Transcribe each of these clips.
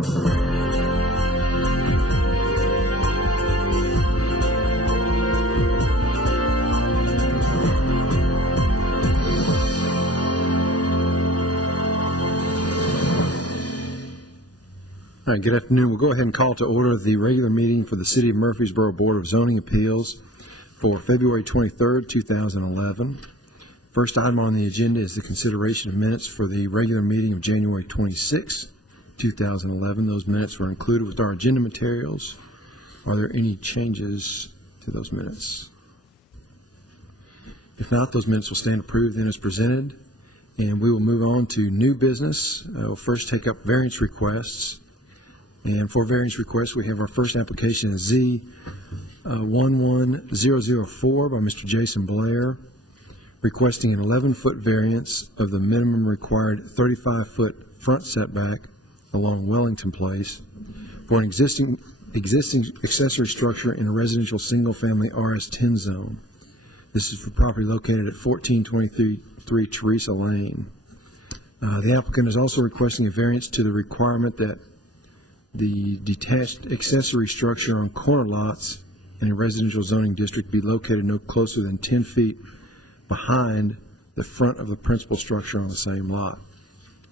All right, good afternoon. We'll go ahead and call to order the regular meeting for the City of Murfreesboro Board of Zoning Appeals for February 23rd, 2011. First item on the agenda is the consideration of minutes for the regular meeting of January 26, 2011. Those minutes were included with our agenda materials. Are there any changes to those minutes? If not, those minutes will stand approved then as presented. And we will move on to new business. We'll first take up variance requests. And for variance requests, we have our first application is Z11004 by Mr. Jason Blair, requesting an 11-foot variance of the minimum required 35-foot front setback along Wellington Place for an existing accessory structure in a residential single-family RS10 zone. This is for property located at 1423 Teresa Lane. The applicant is also requesting a variance to the requirement that the detached accessory structure on corner lots in a residential zoning district be located no closer than 10 feet behind the front of the principal structure on the same lot.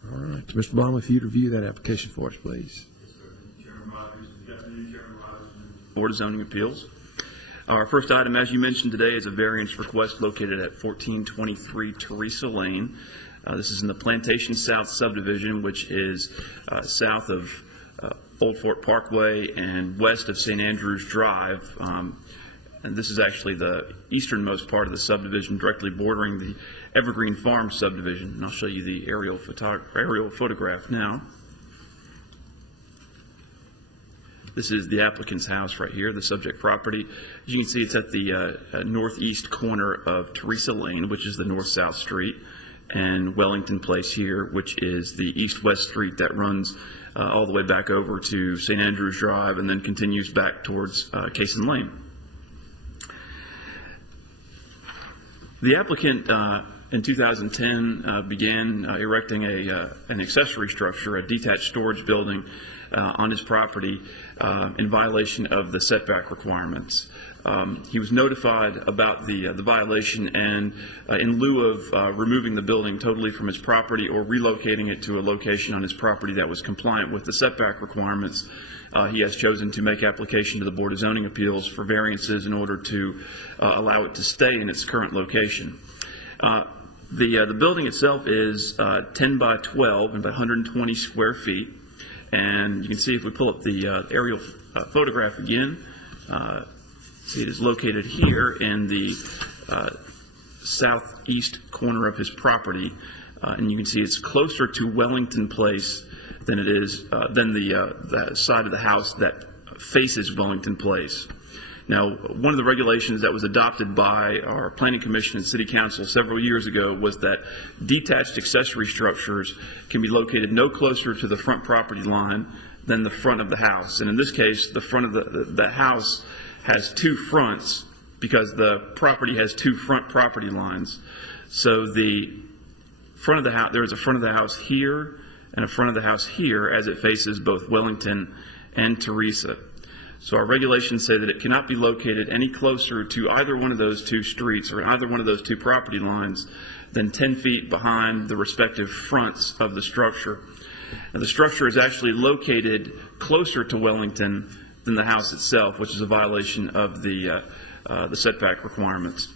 All right. Mr. Baum, if you'd review that application for us, please. Board of Zoning Appeals. Our first item, as you mentioned today, is a variance request located at 1423 Teresa Lane. This is in the Plantation South Subdivision, which is south of Old Fort Parkway and west of St. Andrews Drive. And this is actually the easternmost part of the subdivision, directly bordering the Evergreen Farm subdivision. And I'll show you the aerial photograph now. This is the applicant's house right here, the subject property. As you can see, it's at the northeast corner of Teresa Lane, which is the north-south street, and Wellington Place here, which is the east-west street that runs all the way back over to St. Andrews Drive and then continues back towards Cason Lane. The applicant in 2010 began erecting an accessory structure, a detached storage building on his property in violation of the setback requirements. He was notified about the violation, and in lieu of removing the building totally from his property or relocating it to a location on his property that was compliant with the setback requirements, he has chosen to make application to the Board of Zoning Appeals for variances in order to allow it to stay in its current location. The building itself is 10 by 12 and about 120 square feet, and you can see if we pull up the aerial photograph again. See, it is located here in the southeast corner of his property, and you can see it's closer to Wellington Place than it is than the side of the house that faces Wellington Place. Now, one of the regulations that was adopted by our Planning Commission and City Council several years ago was that detached accessory structures can be located no closer to the front property line than the front of the house. And in this case, the front of the house has two fronts because the property has two front property lines. So the front of the house, there is a front of the house here and a front of the house here as it faces both Wellington and Teresa. So our regulations say that it cannot be located any closer to either one of those two streets or either one of those two property lines than 10 feet behind the respective fronts of the structure. Now, the structure is actually located closer to Wellington than the house itself, which is a violation of the setback requirements.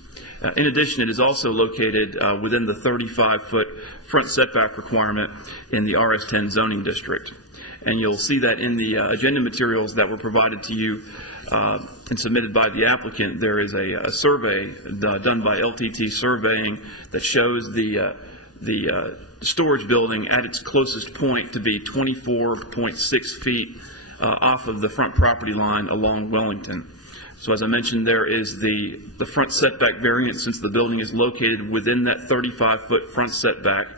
In addition, it is also located within the 35-foot front setback requirement in the RS10 zoning district. And you'll see that in the agenda materials that were provided to you and submitted by the applicant. There is a survey done by LTT Surveying that shows the storage building at its closest point to be 24.6 feet off of the front property line along Wellington. So as I mentioned, there is the front setback variance since the building is located within that 35-foot front setback.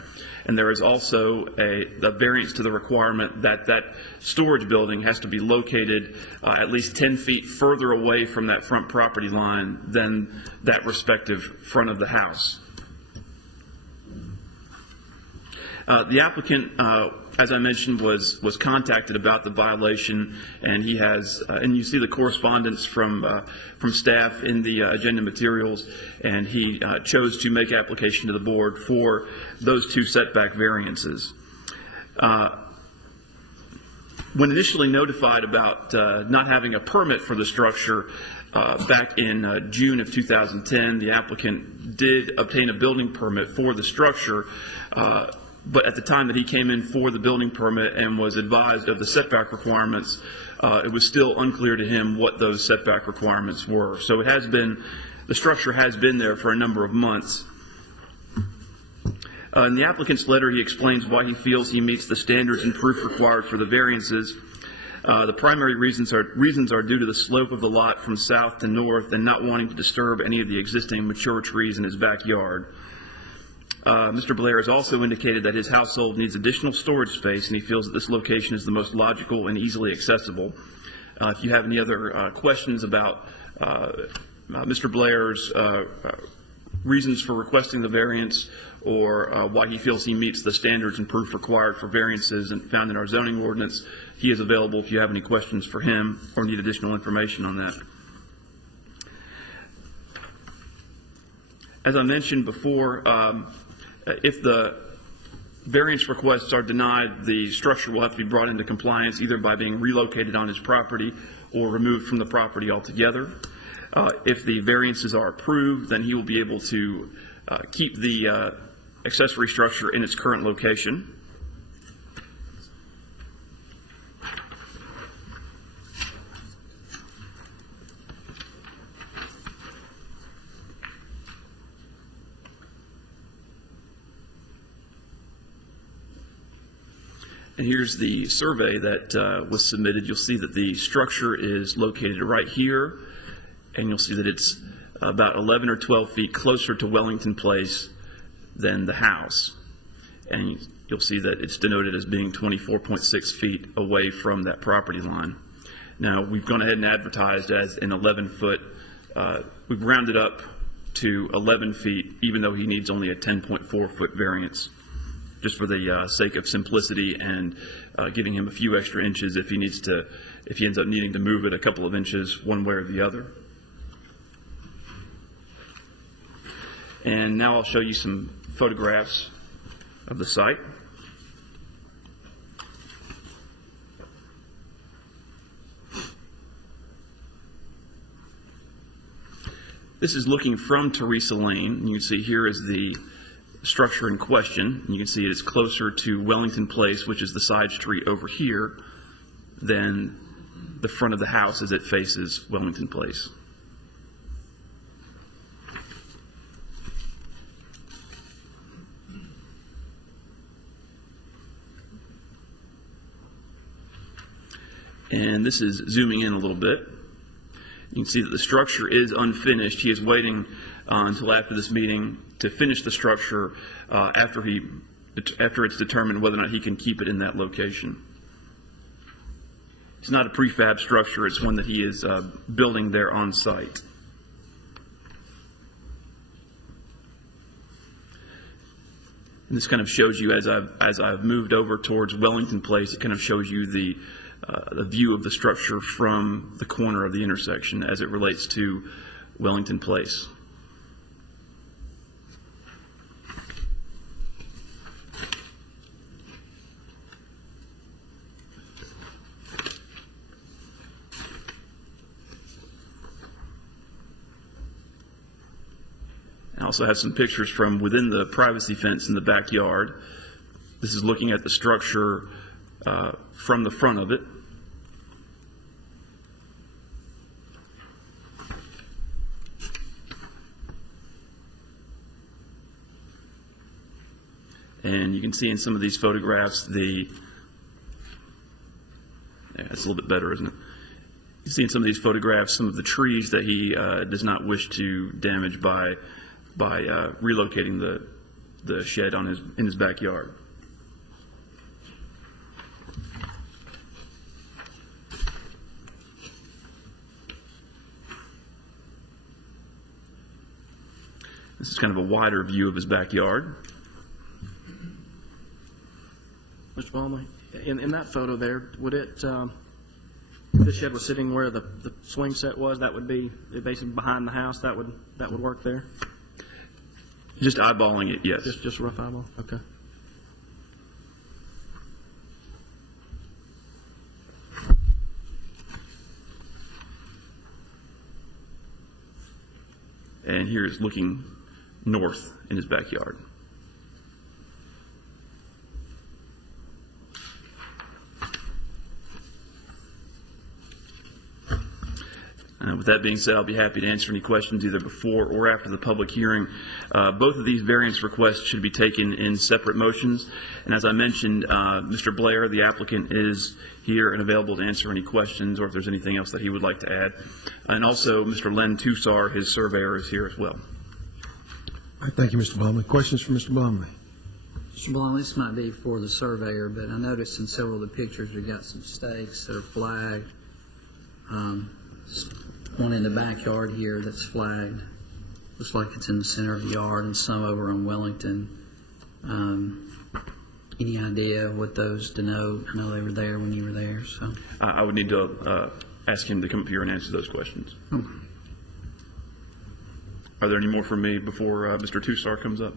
And there is also a variance to the requirement that that storage building has to be located at least 10 feet further away from that front property line than that respective front of the house. The applicant as I mentioned, was contacted about the violation, and he has, and you see the correspondence from staff in the agenda materials, and he chose to make application to the board for those two setback variances. When initially notified about not having a permit for the structure back in June of 2010, the applicant did obtain a building permit for the structure, but at the time that he came in for the building permit and was advised of the setback requirements, it was still unclear to him what those setback requirements were. So it has been, the structure has been there for a number of months. In the applicant's letter, he explains why he feels he meets the standards and proof required for the variances. The primary reasons are due to the slope of the lot from south to north and not wanting to disturb any of the existing mature trees in his backyard. Mr. Blair has also indicated that his household needs additional storage space, and he feels that this location is the most logical and easily accessible. If you have any other questions about Mr. Blair's reasons for requesting the variance, or why he feels he meets the standards and proof required for variances and found in our zoning ordinance, he is available if you have any questions for him or need additional information on that. As I mentioned before, if the variance requests are denied, the structure will have to be brought into compliance either by being relocated on his property or removed from the property altogether. If the variances are approved, then he will be able to keep the accessory structure in its current location. And here's the survey that was submitted. You'll see that the structure is located right here, and you'll see that it's about 11 or 12 feet closer to Wellington Place than the house. And you'll see that it's denoted as being 24.6 feet away from that property line. Now, we've gone ahead and advertised as an 11-foot. We've rounded up to 11 feet, even though he needs only a 10.4-foot variance, just for the sake of simplicity and giving him a few extra inches if he ends up needing to move it a couple of inches one way or the other. And now I'll show you some photographs of the site. This is looking from Teresa Lane, and you can see here is the structure in question. You can see it is closer to Wellington Place, which is the side street over here, than the front of the house as it faces Wellington Place. And this is zooming in a little bit. You can see that the structure is unfinished. He is waiting until after this meeting to finish the structure after it's determined whether or not he can keep it in that location. It's not a prefab structure. It's one that he is building there on site. And this kind of shows you, as I've moved over towards Wellington Place, it kind of shows you the view of the structure from the corner of the intersection as it relates to Wellington Place. I also have some pictures from within the privacy fence in the backyard. This is looking at the structure from the front of it. And you can see in some of these photographs it's a little bit better, isn't it? You can see in some of these photographs some of the trees that he does not wish to damage by relocating the shed in his backyard. This is kind of a wider view of his backyard. Mr. Ballmer, in that photo there, would it, the shed was sitting where the swing set was, that would be basically behind the house, that would work there? Just eyeballing it, yes. Just rough eyeball? Okay. And here is looking north in his backyard. With that being said, I'll be happy to answer any questions either before or after the public hearing. Both of these variance requests should be taken in separate motions. And as I mentioned, Mr. Blair, the applicant, is here and available to answer any questions or if there's anything else that he would like to add. And also, Mr. Len Tusar, his surveyor, is here as well. All right, thank you, Mr. Blomley. Questions for Mr. Blomley? Mr. Blom, this might be for the surveyor, but I noticed in several of the pictures we've got some stakes that are flagged. One in the backyard here that's flagged. Looks like it's in the center of the yard, and some over on Wellington. Any idea what those denote? I know they were there when you were there, so. I would need to ask him to come up here and answer those questions. Okay. Are there any more from me before Mr. Tusar comes up?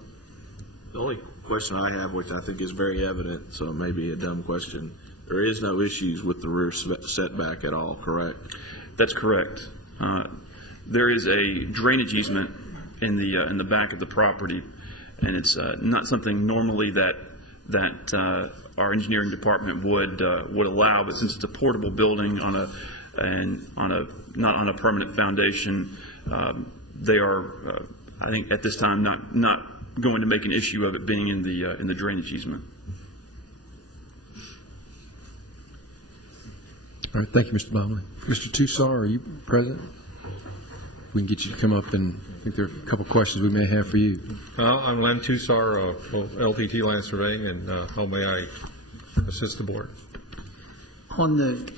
The only question I have, which I think is very evident, so maybe a dumb question, there is no issues with the rear setback at all, correct? That's correct. There is a drainage easement in the back of the property, and it's not something normally that our engineering department would allow. But since it's a portable building not on a permanent foundation, they are, I think, at this time not going to make an issue of it being in the drainage easement. All right, thank you, Mr. Blomley. Mr. Tusar, are you present? We can get you to come up, and I think there are a couple questions we may have for you. I'm Len Tusar, LPT Land Surveying, and how may I assist the board? On the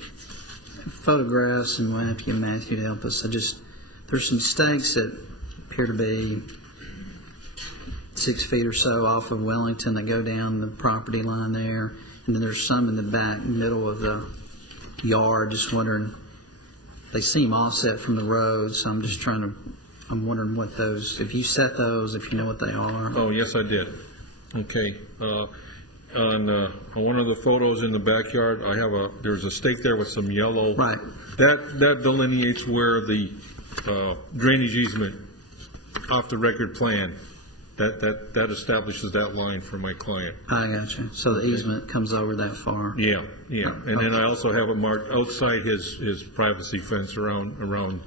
photographs, and we'll have to get Matthew to help us, there's some stakes that appear to be 6 feet or so off of Wellington that go down the property line there, and then there's some in the back middle of the yard. Just wondering, they seem offset from the road, so I'm wondering what those, if you set those, if you know what they are. Oh, yes, I did. Okay. On one of the photos in the backyard, there's a stake there with some yellow. Right. That delineates where the drainage easement off the record plan, that establishes that line for my client. I got you. So the easement comes over that far. Yeah. And then I also have it marked outside his privacy fence around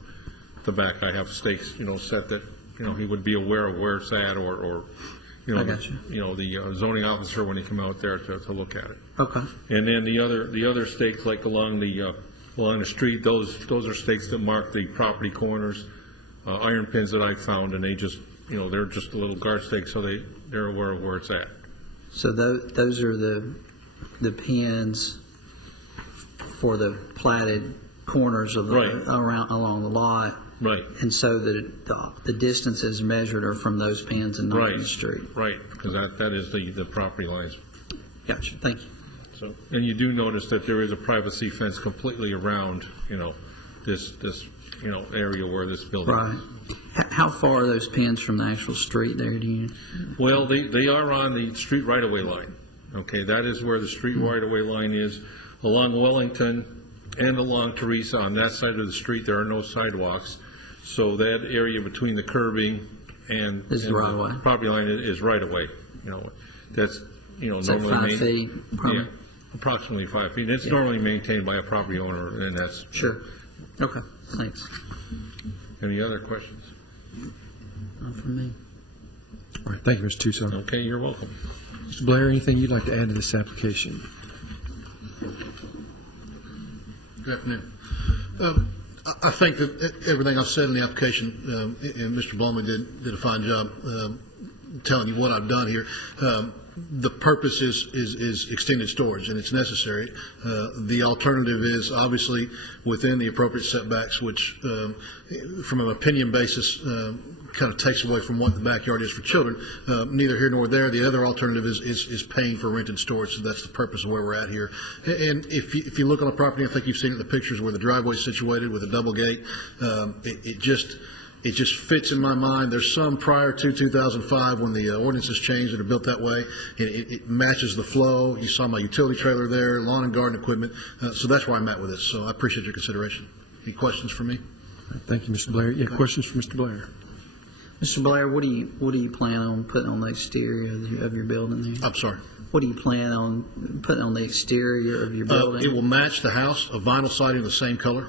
the back. I have stakes, set that, he would be aware of where it's at, or I got you. The zoning officer when he come out there to look at it. Okay. And then the other stakes, like along the street, those are stakes that mark the property corners, iron pins that I found, and they just, they're just a little guard stakes, so they're aware of where it's at. So those are the pins for the platted corners of along the lot. Right. And so the distances measured are from those pins and not from the street. Right, because that is the property lines. Gotcha. Thank you. So, and you do notice that there is a privacy fence completely around, this area where this building Right. is. How far are those pins from the actual street there, do you? Well, they are on the street right-of-way line. Okay, that is where the street right-of-way line is. Along Wellington and along Teresa, on that side of the street, there are no sidewalks. So that area between the curbing and right-of-way. the property line is right-of-way. That's, Is normally... that 5 feet? Probably? Yeah, approximately 5 feet. It's normally maintained by a property owner, and that's... Sure. Okay, thanks. Any other questions? Not from me. All right, thank you, Mr. Tusar. Okay, you're welcome. Mr. Blair, anything you'd like to add to this application? Good afternoon. I think that everything I said in the application, and Mr. Bowman did a fine job. telling you what I've done here. The purpose is extended storage, and it's necessary. The alternative is obviously within the appropriate setbacks, which from an opinion basis kind of takes away from what the backyard is for children. Neither here nor there. The other alternative is paying for rented storage, so that's the purpose of where we're at here. And if you look on the property, I think you've seen it in the pictures where the driveway is situated with a double gate. It just fits in my mind. There's some prior to 2005 when the ordinances changed that are built that way. It matches the flow. You saw my utility trailer there, lawn and garden equipment. So that's where I'm at with this. So I appreciate your consideration. Any questions for me? Thank you, Mr. Blair. Yeah, questions for Mr. Blair? Mr. Blair, what do you plan on putting on the exterior of your building there? I'm sorry. What do you plan on putting on the exterior of your building? It will match the house, a vinyl siding of the same color.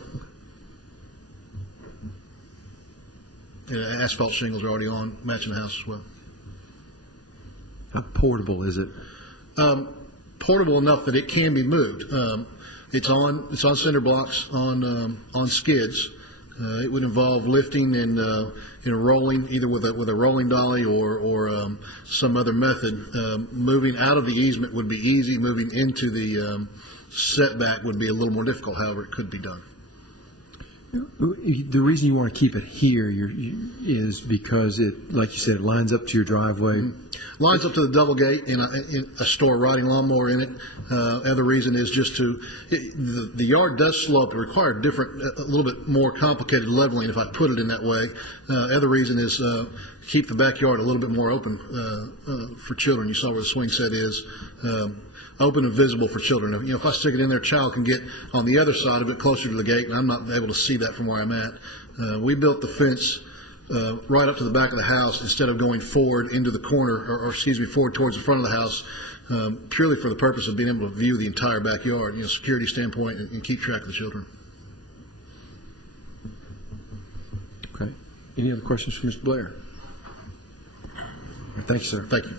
And asphalt shingles are already on, matching the house as well. How portable is it? Portable enough that it can be moved. It's on cinder blocks on skids. It would involve lifting and rolling, either with a rolling dolly or some other method. Moving out of the easement would be easy. Moving into the setback would be a little more difficult. However, it could be done. The reason you want to keep it here is because it, like you said, lines up to your driveway. Lines up to the double gate in a store riding lawnmower in it. Other reason is just the yard does slope. It requires a little bit more complicated leveling if I put it in that way. Other reason is keep the backyard a little bit more open for children. You saw where the swing set is. Open and visible for children. If I stick it in there, a child can get on the other side of it closer to the gate, and I'm not able to see that from where I'm at. We built the fence right up to the back of the house instead of going forward into the corner, forward towards the front of the house, purely for the purpose of being able to view the entire backyard, security standpoint, and keep track of the children. Okay. Any other questions for Mr. Blair? Thank you, sir. Thank you.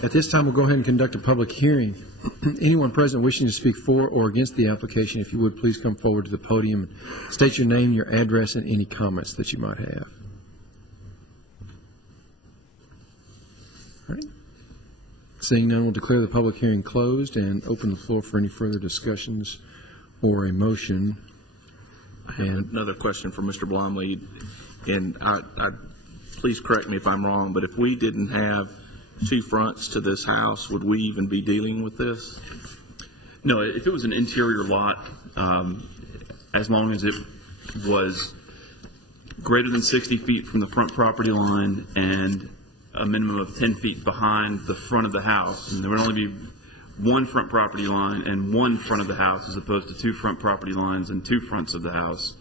At this time, we'll go ahead and conduct a public hearing. Anyone present wishing to speak for or against the application, if you would, please come forward to the podium and state your name, your address, and any comments that you might have. All right. Seeing none, we'll declare the public hearing closed and open the floor for any further discussions or a motion. And another question for Mr. Blomley, and I please correct me if I'm wrong, but if we didn't have two fronts to this house, would we even be dealing with this? No, if it was an interior lot, as long as it was greater than 60 feet from the front property line and a minimum of 10 feet behind the front of the house, and there would only be one front property line and one front of the house as opposed to two front property lines and two fronts of the house.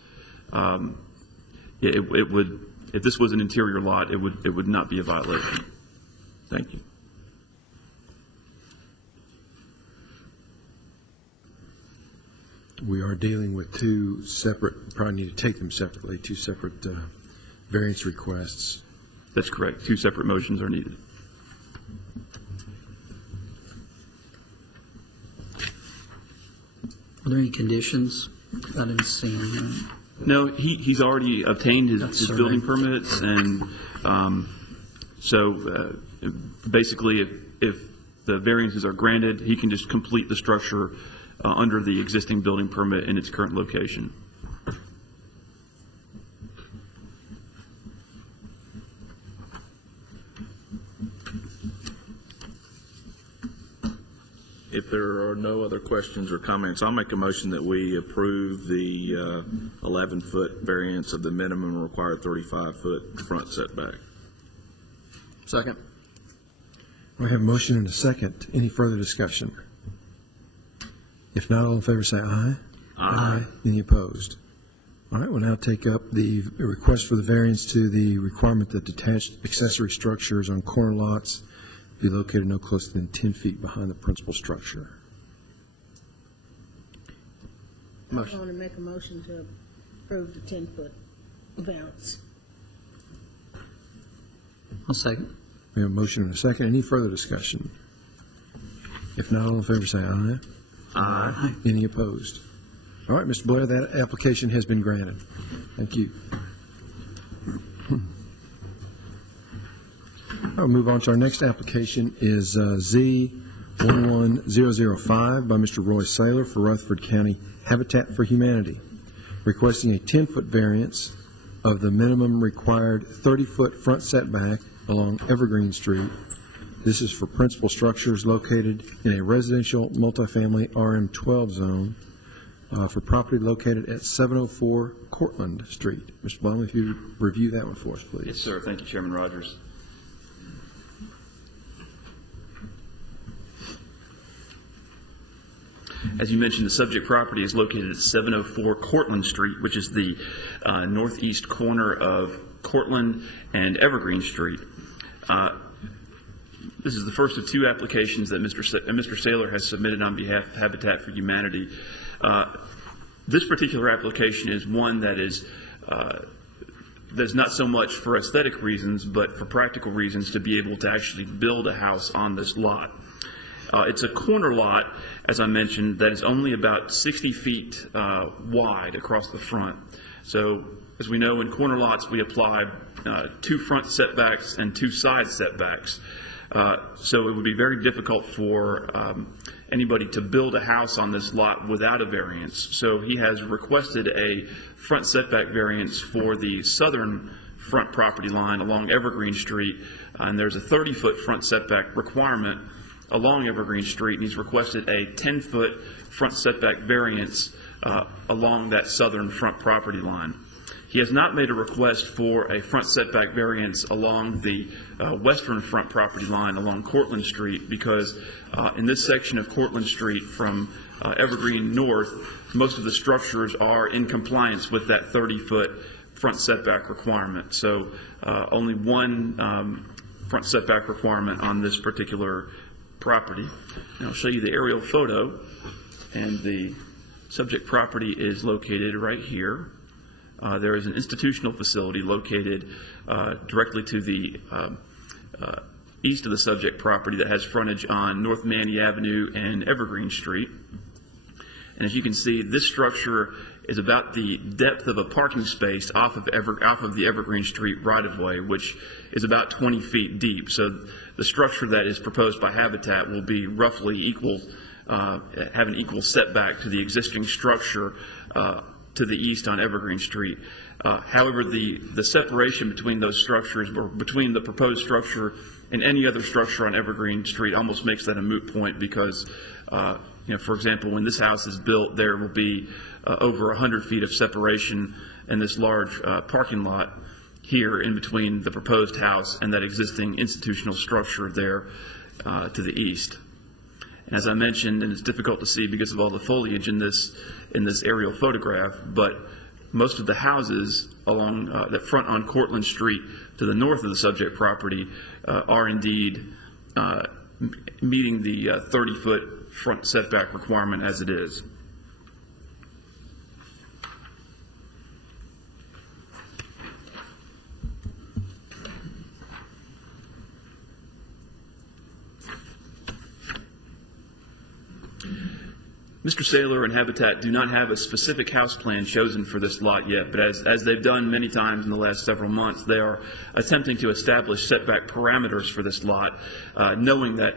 It would, if this was an interior lot, it would not be a violation. Thank you. we are dealing with two separate, probably need to take them separately, two separate variance requests. That's correct. Two separate motions are needed. Are there any conditions? I didn't see anything. No, he's already obtained his building permits, and so basically if the variances are granted, he can just complete the structure under the existing building permit in its current location. If there are no other questions or comments, I'll make a motion that we approve the 11-foot variance of the minimum required 35-foot front setback. Second. We have a motion and a second. Any further discussion? If not, all in favor say aye. Aye. Any opposed? All right, we'll now take up the request for the variance to the requirement that detached accessory structures on corner lots be located no closer than 10 feet behind the principal structure. I want to make a motion to approve the 10-foot variance. I'll second. We have a motion and a second. Any further discussion? If not, all in favor say aye. Aye. Any opposed? All right, Mr. Blair, that application has been granted. Thank you. I'll move on to our next application is Z11005 by Mr. Roy Saylor for Rutherford County Habitat for Humanity, requesting a 10-foot variance of the minimum required 30-foot front setback along Evergreen Street. This is for principal structures located in a residential multifamily RM12 zone for property located at 704 Cortlandt Street. Mr. Blum, if you review that one for us, please. Yes, sir. Thank you, Chairman Rogers. As you mentioned, the subject property is located at 704 Cortlandt Street, which is the northeast corner of Cortlandt and Evergreen Street. This is the first of two applications that Mr. Saylor has submitted on behalf of Habitat for Humanity. This particular application is one that is that's not so much for aesthetic reasons, but for practical reasons to be able to actually build a house on this lot. It's a corner lot, as I mentioned, that is only about 60 feet wide across the front. So, as we know, in corner lots, we apply 2 front setbacks and 2 side setbacks. So it would be very difficult for anybody to build a house on this lot without a variance. So he has requested a front setback variance for the southern front property line along Evergreen Street, and there's a 30-foot front setback requirement along Evergreen Street, and he's requested a 10-foot front setback variance along that southern front property line. He has not made a request for a front setback variance along the western front property line along Cortlandt Street because in this section of Cortlandt Street from Evergreen north, most of the structures are in compliance with that 30-foot front setback requirement. So only one front setback requirement on this particular property. And I'll show you the aerial photo, and the subject property is located right here. There is an institutional facility located directly to the east of the subject property that has frontage on North Manny Avenue and Evergreen Street. And as you can see, this structure is about the depth of a parking space off of the Evergreen Street right-of-way, which is about 20 feet deep. So the structure that is proposed by Habitat will be roughly equal, have an equal setback to the existing structure to the east on Evergreen Street. However, the separation between those structures, or between the proposed structure and any other structure on Evergreen Street, almost makes that a moot point because, for example, when this house is built, there will be over 100 feet of separation in this large parking lot here in between the proposed house and that existing institutional structure there to the east. And as I mentioned, and it's difficult to see because of all the foliage in this aerial photograph, but most of the houses along that front on Cortlandt Street to the north of the subject property are indeed meeting the 30-foot front setback requirement as it is. Mr. Saylor and Habitat do not have a specific house plan chosen for this lot yet, but as they've done many times in the last several months, they are attempting to establish setback parameters for this lot, knowing that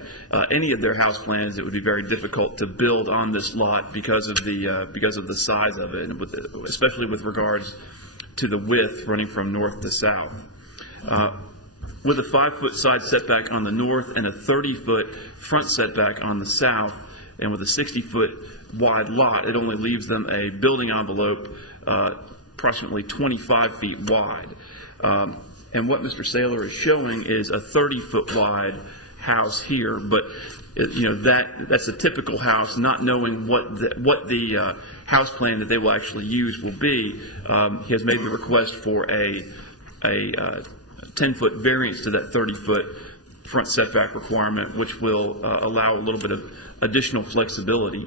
any of their house plans, it would be very difficult to build on this lot because of the size of it, and especially with regards to the width running from north to south. With a 5-foot side setback on the north and a 30-foot front setback on the south, and with a 60-foot wide lot, it only leaves them a building envelope approximately 25 feet wide. And what Mr. Saylor is showing is a 30-foot wide house here, but that's a typical house, not knowing what the house plan that they will actually use will be. He has made the request for a 10-foot variance to that 30-foot front setback requirement, which will allow a little bit of additional flexibility.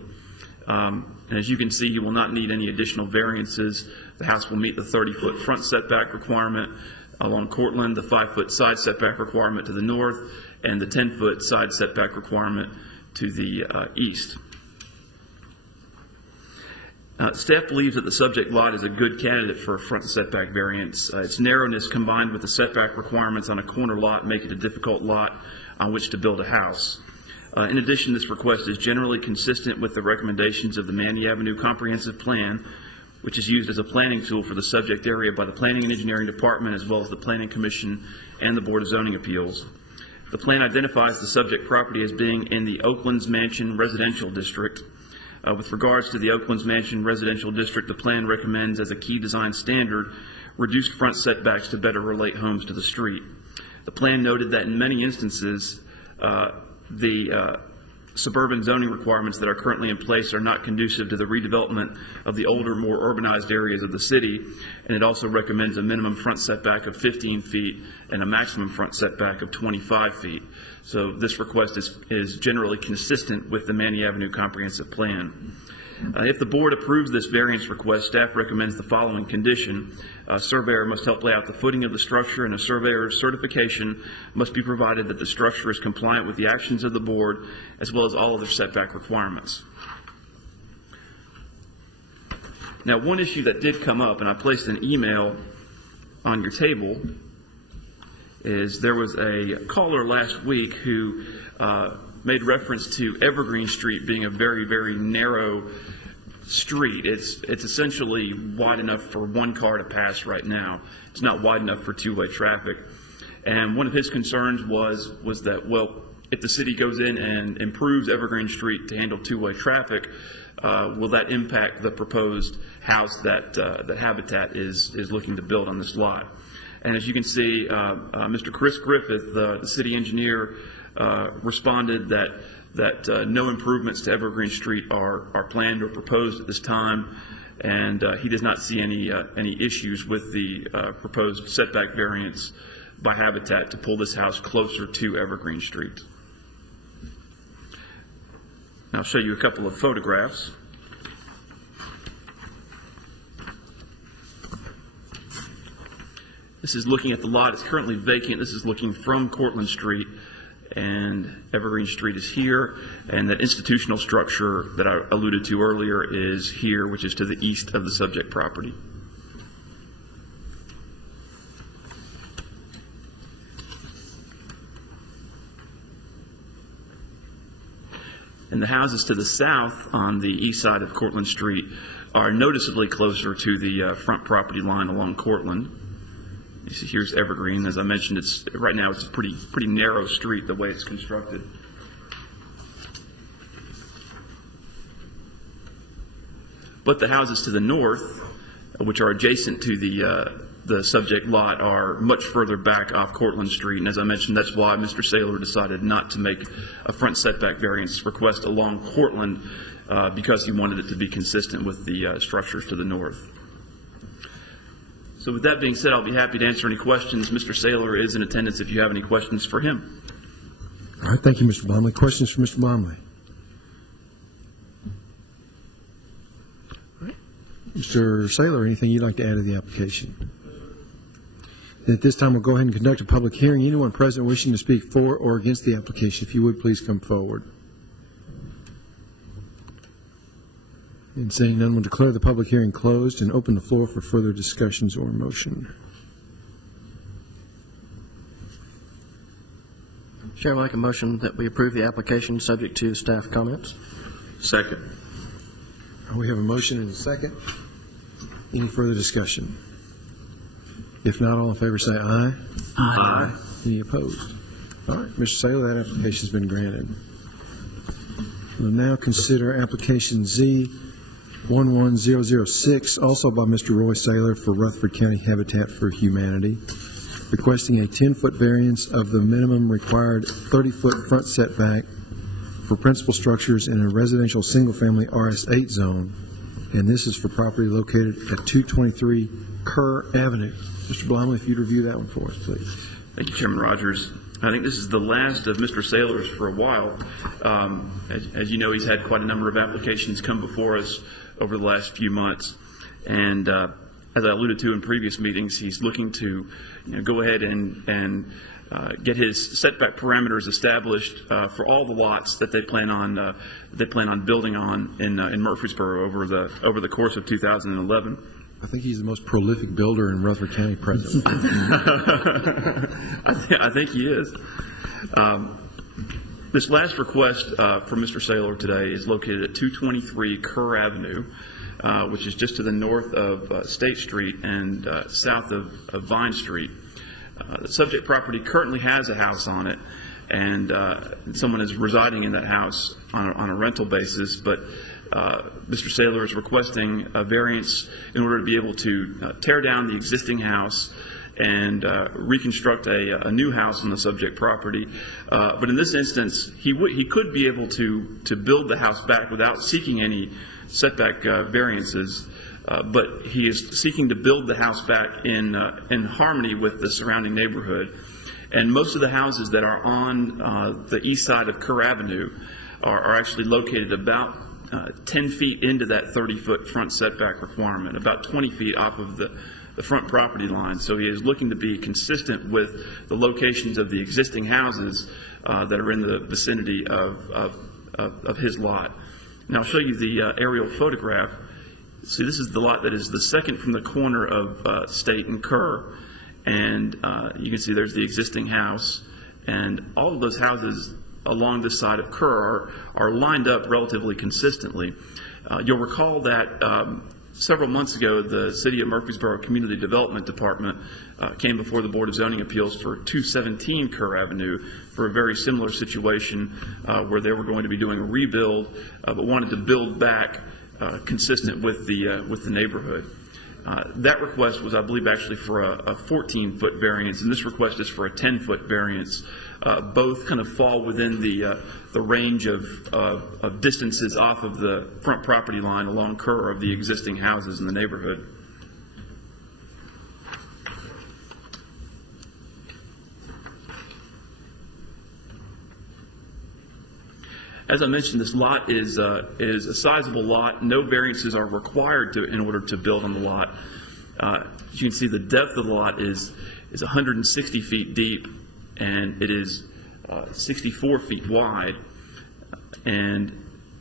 And as you can see, you will not need any additional variances. The house will meet the 30-foot front setback requirement along Cortlandt, the 5-foot side setback requirement to the north, and the 10-foot side setback requirement to the east. Staff believes that the subject lot is a good candidate for a front setback variance. Its narrowness combined with the setback requirements on a corner lot make it a difficult lot on which to build a house. In addition, this request is generally consistent with the recommendations of the Manny Avenue Comprehensive Plan, which is used as a planning tool for the subject area by the Planning and Engineering Department, as well as the Planning Commission and the Board of Zoning Appeals. The plan identifies the subject property as being in the Oaklands Mansion Residential District. With regards to the Oaklands Mansion Residential District, the plan recommends as a key design standard reduced front setbacks to better relate homes to the street. The plan noted that in many instances, the suburban zoning requirements that are currently in place are not conducive to the redevelopment of the older, more urbanized areas of the city, and it also recommends a minimum front setback of 15 feet and a maximum front setback of 25 feet. So this request is generally consistent with the Manny Avenue Comprehensive Plan. If the board approves this variance request, staff recommends the following condition. A surveyor must help lay out the footing of the structure, and a surveyor's certification must be provided that the structure is compliant with the actions of the board, as well as all other setback requirements. Now, one issue that did come up, and I placed an email on your table, is there was a caller last week who made reference to Evergreen Street being a very, very narrow street. It's essentially wide enough for one car to pass right now. It's not wide enough for two-way traffic. And one of his concerns was that, well, if the city goes in and improves Evergreen Street to handle two-way traffic, will that impact the proposed house that Habitat is looking to build on this lot? And as you can see, Mr. Chris Griffith, the city engineer, responded that no improvements to Evergreen Street are planned or proposed at this time, and he does not see any issues with the proposed setback variance by Habitat to pull this house closer to Evergreen Street. Now I'll show you a couple of photographs. This is looking at the lot. It's currently vacant. This is looking from Cortlandt Street, and Evergreen Street is here, and that institutional structure that I alluded to earlier is here, which is to the east of the subject property. And the houses to the south on the east side of Cortlandt Street are noticeably closer to the front property line along Cortlandt. You see, here's Evergreen. As I mentioned, right now it's a pretty narrow street the way it's constructed. But the houses to the north, which are adjacent to the subject lot, are much further back off Cortlandt Street. And as I mentioned, that's why Mr. Saylor decided not to make a front setback variance request along Cortlandt, because he wanted it to be consistent with the structures to the north. So with that being said, I'll be happy to answer any questions. Mr. Saylor is in attendance if you have any questions for him. All right, thank you, Mr. Blomley. Questions for Mr. Blomley? Mr. Saylor, anything you'd like to add to the application? At this time, we'll go ahead and conduct a public hearing. Anyone present wishing to speak for or against the application, if you would, please come forward. And saying none, we'll declare the public hearing closed and open the floor for further discussions or motion. Chair, I'd like a motion that we approve the application subject to staff comments. Second. We have a motion and a second. Any further discussion? If not, all in favor say aye. Aye. Any opposed? All right, Mr. Saylor, that application has been granted. We'll now consider application Z11006, also by Mr. Roy Saylor for Rutherford County Habitat for Humanity, requesting a 10-foot variance of the minimum required 30-foot front setback for principal structures in a residential single-family RS8 zone, and this is for property located at 223 Kerr Avenue. Mr. Blomley, if you'd review that one for us, please. Thank you, Chairman Rogers. I think this is the last of Mr. Saylor's for a while. As you know, he's had quite a number of applications come before us over the last few months, and as I alluded to in previous meetings, he's looking to go ahead and get his setback parameters established for all the lots that they plan on building on in Murfreesboro over the course of 2011. I think he's the most prolific builder in Rutherford County presently. I think he is. This last request from Mr. Saylor today is located at 223 Kerr Avenue, which is just to the north of State Street and south of Vine Street. The subject property currently has a house on it, and someone is residing in that house on a rental basis, but Mr. Saylor is requesting a variance in order to be able to tear down the existing house and reconstruct a new house on the subject property. But in this instance, he could be able to build the house back without seeking any setback variances, but he is seeking to build the house back in harmony with the surrounding neighborhood. And most of the houses that are on the east side of Kerr Avenue are actually located about 10 feet into that 30-foot front setback requirement, about 20 feet off of the front property line. So he is looking to be consistent with the locations of the existing houses that are in the vicinity of his lot. Now I'll show you the aerial photograph. See, this is the lot that is the second from the corner of State and Kerr, and you can see there's the existing house, and all of those houses along this side of Kerr are lined up relatively consistently. You'll recall that several months ago, the City of Murfreesboro Community Development Department came before the Board of Zoning Appeals for 217 Kerr Avenue for a very similar situation where they were going to be doing a rebuild, but wanted to build back consistent with the neighborhood. That request was, I believe, actually for a 14-foot variance, and this request is for a 10-foot variance. Both kind of fall within the range of distances off of the front property line along Kerr of the existing houses in the neighborhood. As I mentioned, this lot is a sizable lot. No variances are required in order to build on the lot. As you can see, the depth of the lot is 160 feet deep, and it is 64 feet wide. And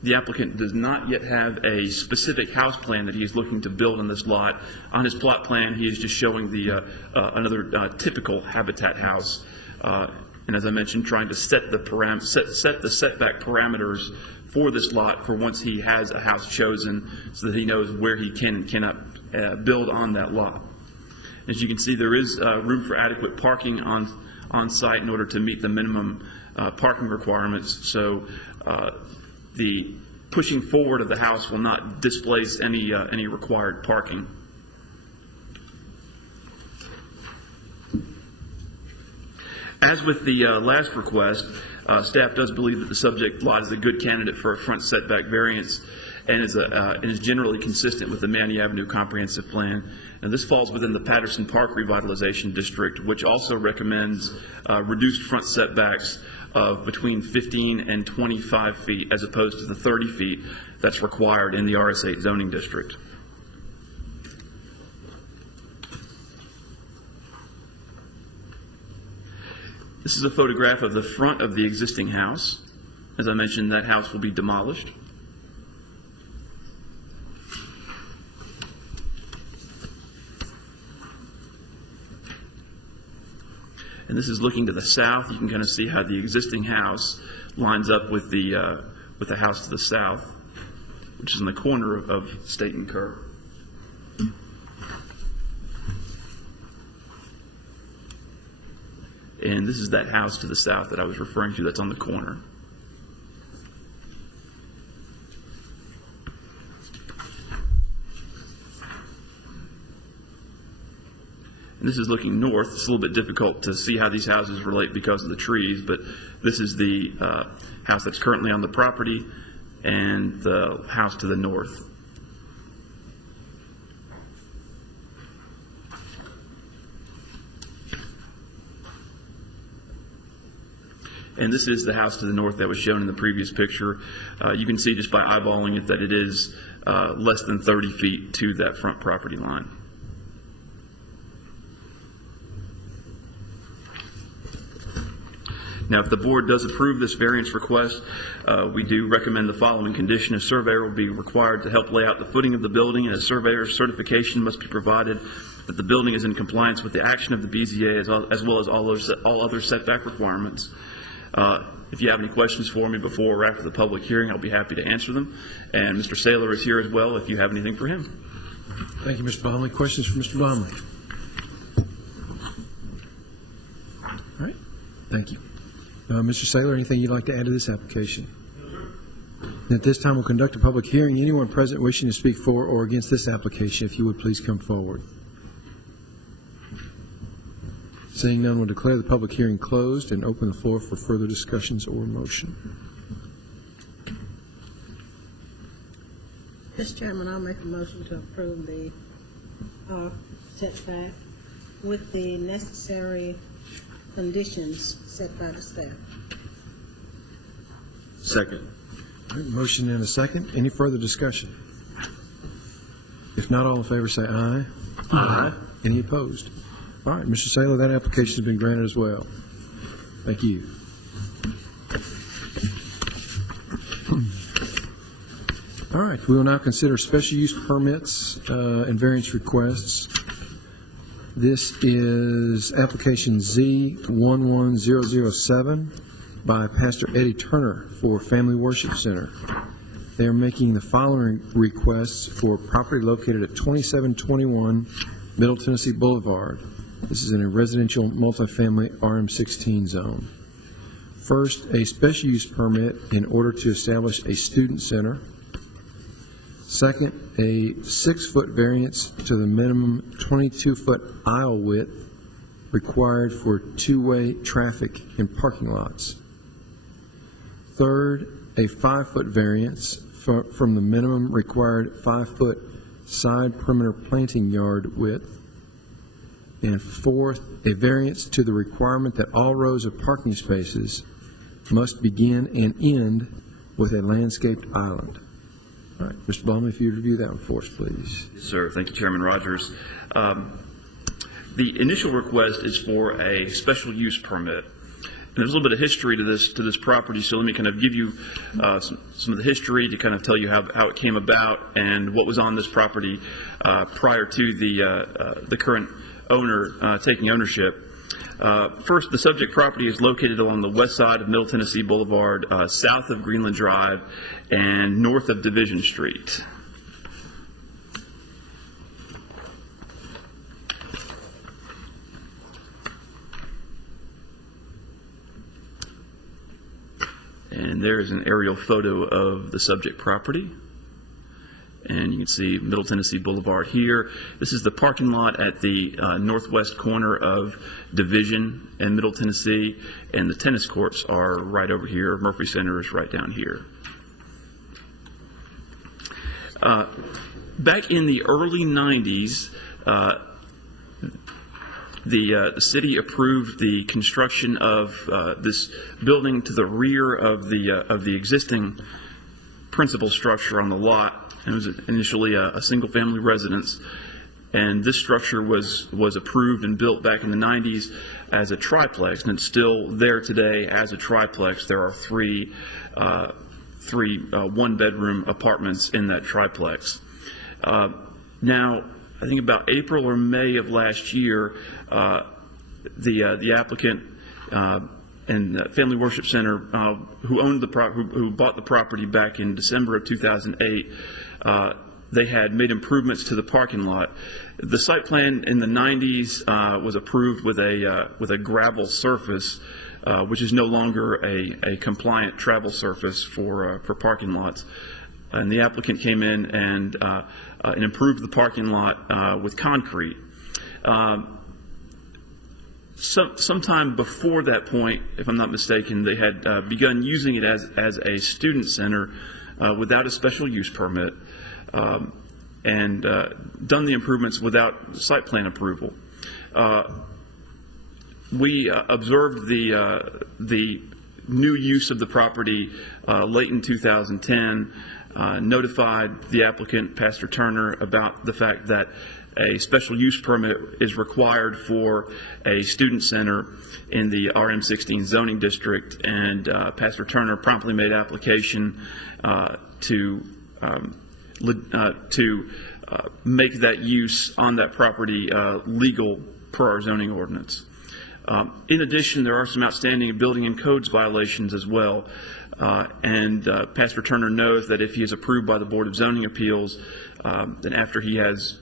the applicant does not yet have a specific house plan that he is looking to build on this lot. On his plot plan, he is just showing another typical habitat house. And as I mentioned, trying to set the setback parameters for this lot for once he has a house chosen, so that he knows where he can and cannot build on that lot. As you can see, there is room for adequate parking on site in order to meet the minimum parking requirements. So the pushing forward of the house will not displace any required parking. As with the last request, staff does believe that the subject lot is a good candidate for a front setback variance and is generally consistent with the Manny Avenue Comprehensive Plan. And this falls within the Patterson Park Revitalization District, which also recommends reduced front setbacks of between 15 and 25 feet as opposed to the 30 feet that's required in the RS8 zoning district. This is a photograph of the front of the existing house. As I mentioned, that house will be demolished. And this is looking to the south. You can kind of see how the existing house lines up with the house to the south, which is in the corner of State and Kerr. And this is that house to the south that I was referring to that's on the corner. And this is looking north. It's a little bit difficult to see how these houses relate because of the trees, but this is the house that's currently on the property and the house to the north. And this is the house to the north that was shown in the previous picture. You can see just by eyeballing it that it is less than 30 feet to that front property line. Now, if the board does approve this variance request, we do recommend the following condition. A surveyor will be required to help lay out the footing of the building, and a surveyor's certification must be provided that the building is in compliance with the action of the BZA as well as all other setback requirements. If you have any questions for me before or after the public hearing, I'll be happy to answer them. And Mr. Saylor is here as well if you have anything for him. Thank you, Mr. Bomley. Questions for Mr. Bomley? All right. Thank you. Mr. Saylor, anything you'd like to add to this application? At this time, we'll conduct a public hearing. Anyone present wishing to speak for or against this application, if you would please come forward. Seeing none, we'll declare the public hearing closed and open the floor for further discussions or motion. Mr. Chairman, I'll make a motion to approve the setback with the necessary conditions set by the staff. Second. All right, motion and a second. Any further discussion? If not, all in favor say aye. Aye. Any opposed? All right, Mr. Saylor, that application has been granted as well. Thank you. All right, we will now consider special use permits and variance requests. This is application Z11007 by Pastor Eddie Turner for Family Worship Center. They are making the following requests for property located at 2721 Middle Tennessee Boulevard. This is in a residential multifamily RM16 zone. First, a special use permit in order to establish a student center. Second, a 6-foot variance to the minimum 22-foot aisle width required for two-way traffic in parking lots. Third, a 5-foot variance from the minimum required 5-foot side perimeter planting yard width. And fourth, a variance to the requirement that all rows of parking spaces must begin and end with a landscaped island. All right, Mr. Blum, if you review that one for us, please. Yes, sir. Thank you, Chairman Rogers. The initial request is for a special use permit. And there's a little bit of history to this property, so let me kind of give you some of the history to kind of tell you how it came about and what was on this property prior to the current owner taking ownership. First, the subject property is located along the west side of Middle Tennessee Boulevard, south of Greenland Drive, and north of Division Street. And there is an aerial photo of the subject property. And you can see Middle Tennessee Boulevard here. This is the parking lot at the northwest corner of Division and Middle Tennessee, and the tennis courts are right over here. Murphy Center is right down here. Back in the early 90s, the city approved the construction of this building to the rear of the existing principal structure on the lot. It was initially a single-family residence, and this structure was approved and built back in the 90s as a triplex, and it's still there today as a triplex. There are three one-bedroom apartments in that triplex. Now, I think about April or May of last year, the applicant and Family Worship Center, who bought the property back in December of 2008, they had made improvements to the parking lot. The site plan in the 90s was approved with a gravel surface, which is no longer a compliant travel surface for parking lots. And the applicant came in and improved the parking lot with concrete. Sometime before that point, if I'm not mistaken, they had begun using it as a student center without a special use permit, and done the improvements without site plan approval. We observed the new use of the property late in 2010, notified the applicant, Pastor Turner, about the fact that a special use permit is required for a student center in the RM16 zoning district, and Pastor Turner promptly made application to make that use on that property legal per our zoning ordinance. In addition, there are some outstanding building and codes violations as well, and Pastor Turner knows that if he is approved by the Board of Zoning Appeals, then after his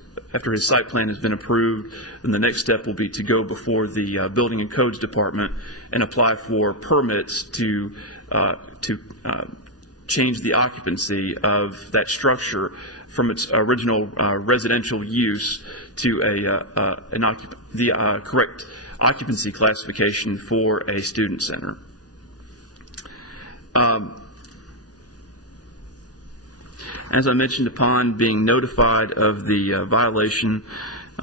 site plan has been approved, then the next step will be to go before the Building and Codes Department and apply for permits to change the occupancy of that structure from its original residential use to the correct occupancy classification for a student center. As I mentioned, upon being notified of the violation,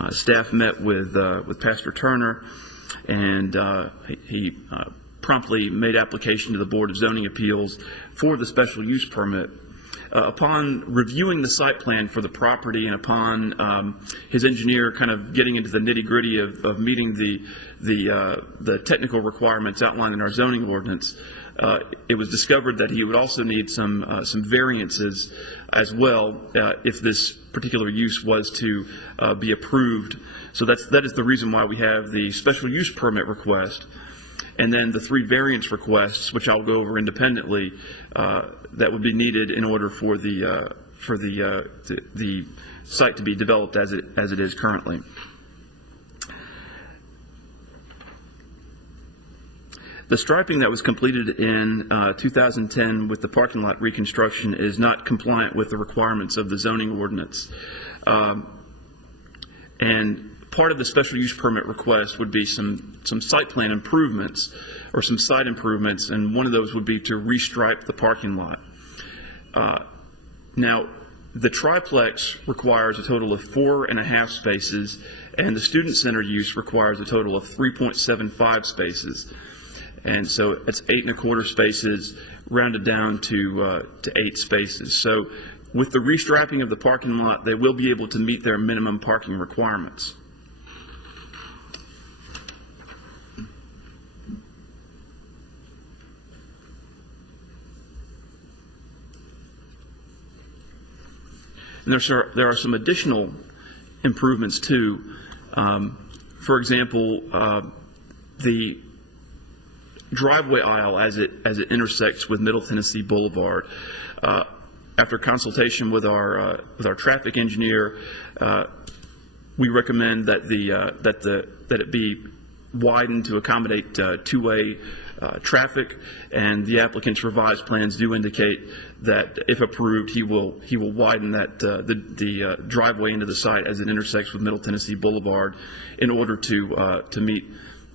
staff met with Pastor Turner, and he promptly made application to the Board of Zoning Appeals for the special use permit. Upon reviewing the site plan for the property and upon his engineer kind of getting into the nitty-gritty of meeting the technical requirements outlined in our zoning ordinance, it was discovered that he would also need some variances as well if this particular use was to be approved. So that is the reason why we have the special use permit request, and then the 3 variance requests, which I'll go over independently, that would be needed in order for the site to be developed as it is currently. The striping that was completed in 2010 with the parking lot reconstruction is not compliant with the requirements of the zoning ordinance. And part of the special use permit request would be some site plan improvements or some site improvements, and one of those would be to restripe the parking lot. Now, the triplex requires a total of 4.5 spaces, and the student center use requires a total of 3.75 spaces. And so it's 8.25 spaces rounded down to 8 spaces. So with the restriping of the parking lot, they will be able to meet their minimum parking requirements. And there are some additional improvements too. For example, the driveway aisle as it intersects with Middle Tennessee Boulevard. After consultation with our traffic engineer, we recommend that it be widened to accommodate two-way traffic, and the applicant's revised plans do indicate that if approved, he will widen that the driveway into the site as it intersects with Middle Tennessee Boulevard in order to meet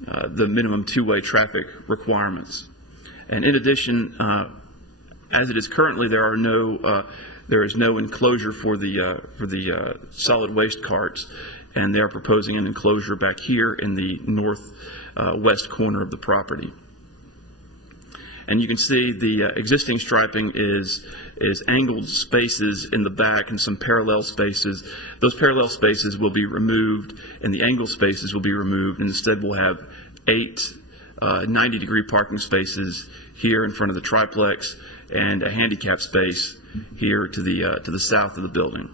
the minimum two-way traffic requirements. And in addition, as it is currently, there is no enclosure for the solid waste carts, and they are proposing an enclosure back here in the northwest corner of the property. And you can see the existing striping is angled spaces in the back and some parallel spaces. Those parallel spaces will be removed, and the angled spaces will be removed, and instead we'll have 8 90-degree parking spaces here in front of the triplex and a handicap space here to the south of the building.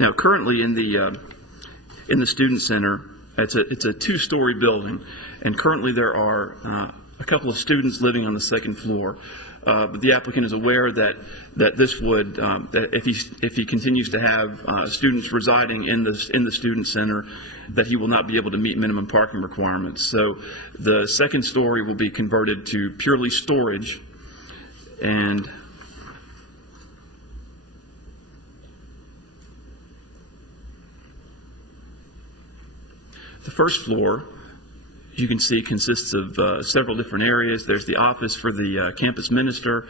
Now, currently in the student center, it's a 2-story building, and currently there are a couple of students living on the second floor. But the applicant is aware that this would that if he continues to have students residing in the student center, that he will not be able to meet minimum parking requirements. So the second story will be converted to purely storage, and the first floor, you can see, consists of several different areas. There's the office for the campus minister.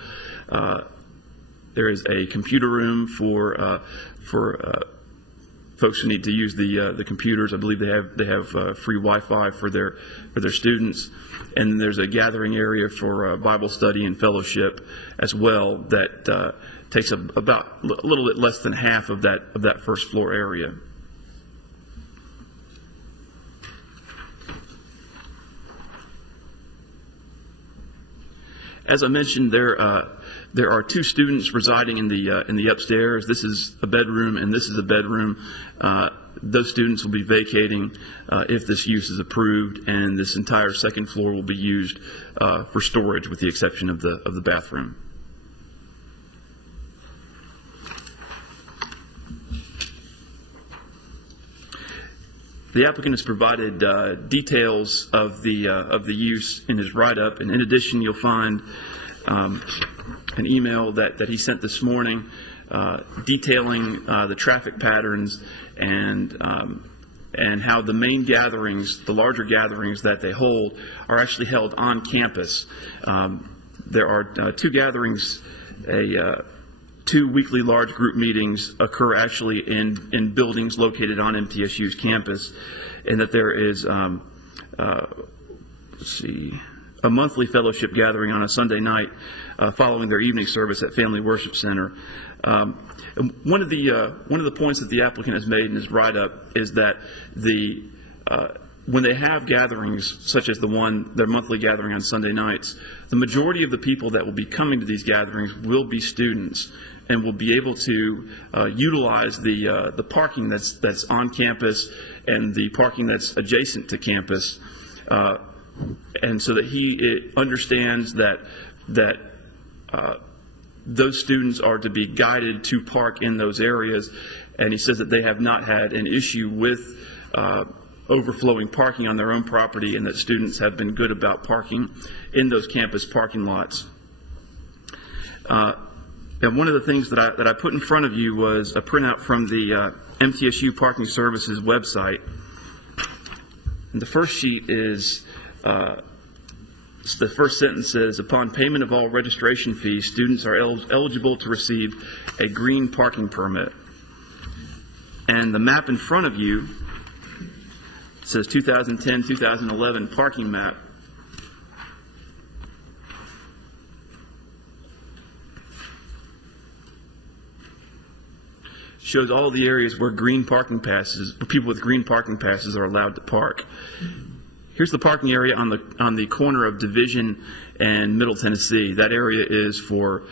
There is a computer room for folks who need to use the computers. I believe they have free Wi-Fi for their students, and there's a gathering area for Bible study and fellowship as well that takes about a little bit less than half of that first floor area. As I mentioned, there are two students residing in the upstairs. This is a bedroom, and this is a bedroom. Those students will be vacating if this use is approved, and this entire second floor will be used for storage, with the exception of the bathroom. The applicant has provided details of the use in his write-up, and in addition, you'll find an email that he sent this morning detailing the traffic patterns and how the main gatherings, the larger gatherings that they hold, are actually held on campus. There are two gatherings. Two weekly large group meetings occur actually in buildings located on MTSU's campus, and that there is a monthly fellowship gathering on a Sunday night following their evening service at Family Worship Center. One of the points that the applicant has made in his write-up is that when they have gatherings such as their monthly gathering on Sunday nights, the majority of the people that will be coming to these gatherings will be students, and will be able to utilize the parking that's on campus and the parking that's adjacent to campus, and so that he understands that those students are to be guided to park in those areas, and he says that they have not had an issue with overflowing parking on their own property, and that students have been good about parking in those campus parking lots. And one of the things that I put in front of you was a printout from the MTSU Parking Services website. And the first sheet is, the first sentence says, upon payment of all registration fees, students are eligible to receive a green parking permit. And the map in front of you says 2010-2011 parking map. Shows all the areas where people with green parking passes are allowed to park. Here's the parking area on the corner of Division and Middle Tennessee. That area is for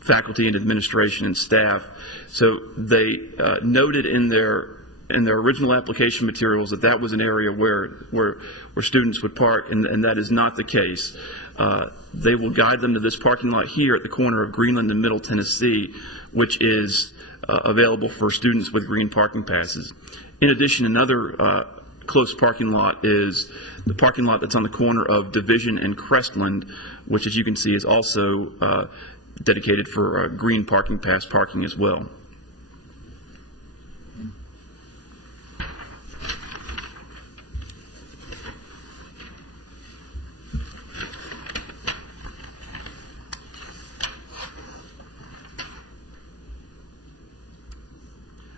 faculty and administration and staff. So they noted in their original application materials that was an area where students would park, and that is not the case. They will guide them to this parking lot here at the corner of Greenland and Middle Tennessee, which is available for students with green parking passes. In addition, another close parking lot is the parking lot that's on the corner of Division and Crestland, which, as you can see, is also dedicated for green parking pass parking as well.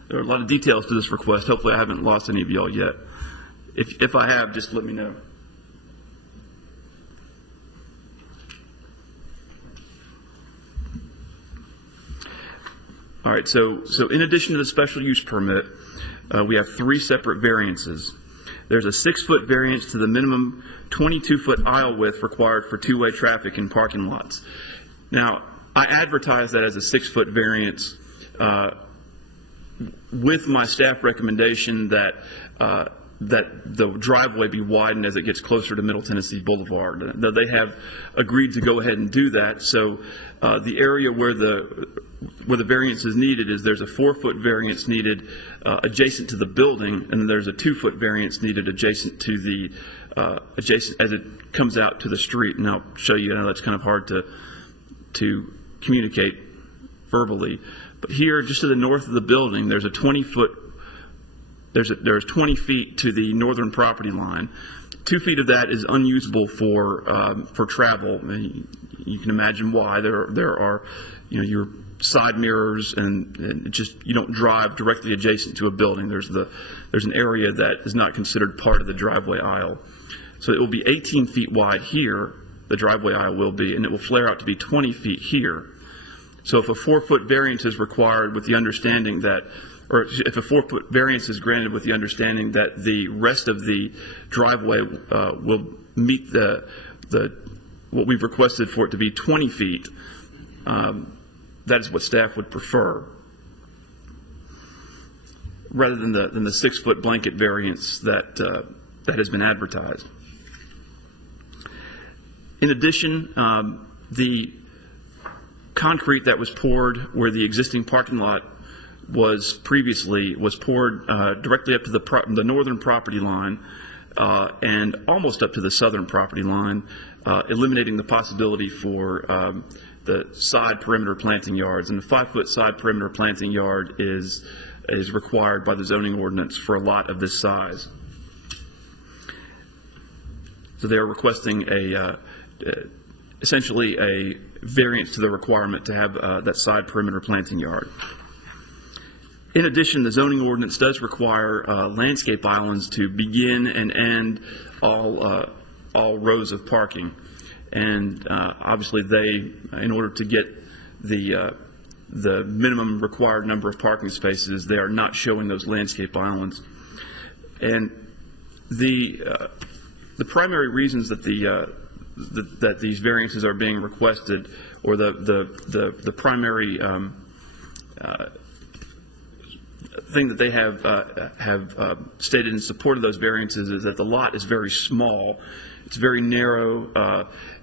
There are a lot of details to this request. Hopefully I haven't lost any of y'all yet. If I have, just let me know. All right, so in addition to the special use permit, we have three separate variances. There's a 6-foot variance to the minimum 22-foot aisle width required for two-way traffic in parking lots. Now, I advertise that as a 6-foot variance with my staff recommendation that the driveway be widened as it gets closer to Middle Tennessee Boulevard. They have agreed to go ahead and do that. So the area where the variance is needed is there's a 4-foot variance needed adjacent to the building, and then there's a 2-foot variance needed adjacent to the adjacent as it comes out to the street. And I'll show you. I know that's kind of hard to communicate verbally. But here, just to the north of the building, there's a 20-foot. There's 20 feet to the northern property line. 2 feet of that is unusable for travel. And you can imagine why. There are, you're side mirrors, and it just, you don't drive directly adjacent to a building. There's an area that is not considered part of the driveway aisle. So it will be 18 feet wide here, the driveway aisle will be, and it will flare out to be 20 feet here. So if a 4-foot variance is required with the understanding that, or if a 4-foot variance is granted with the understanding that the rest of the driveway will meet what we've requested for it to be 20 feet, that is what staff would prefer, rather than the 6-foot blanket variance that has been advertised. In addition, the concrete that was poured where the existing parking lot was previously poured directly up to the northern property line and almost up to the southern property line, eliminating the possibility for the side perimeter planting yards. And the 5-foot side perimeter planting yard is required by the zoning ordinance for a lot of this size. So they are requesting essentially a variance to the requirement to have that side perimeter planting yard. In addition, the zoning ordinance does require landscape islands to begin and end all rows of parking. And obviously in order to get the minimum required number of parking spaces, they are not showing those landscape islands. And the primary reasons that that these variances are being requested, or the primary thing that they have stated in support of those variances, is that the lot is very small, it's very narrow,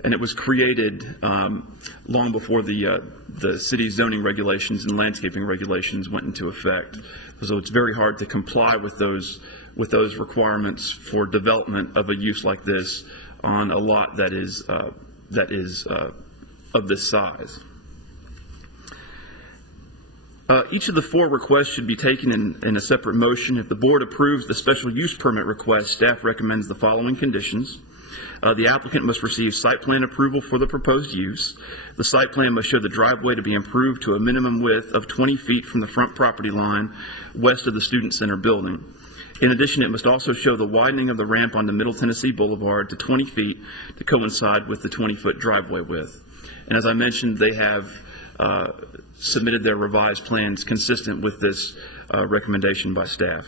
and it was created long before the city's zoning regulations and landscaping regulations went into effect. So it's very hard to comply with those requirements for development of a use like this on a lot that is of this size. Each of the 4 requests should be taken in a separate motion. If the board approves the special use permit request, staff recommends the following conditions. The applicant must receive site plan approval for the proposed use. The site plan must show the driveway to be improved to a minimum width of 20 feet from the front property line west of the Student Center building. In addition, it must also show the widening of the ramp onto Middle Tennessee Boulevard to 20 feet to coincide with the 20-foot driveway width. And as I mentioned, they have submitted their revised plans consistent with this recommendation by staff.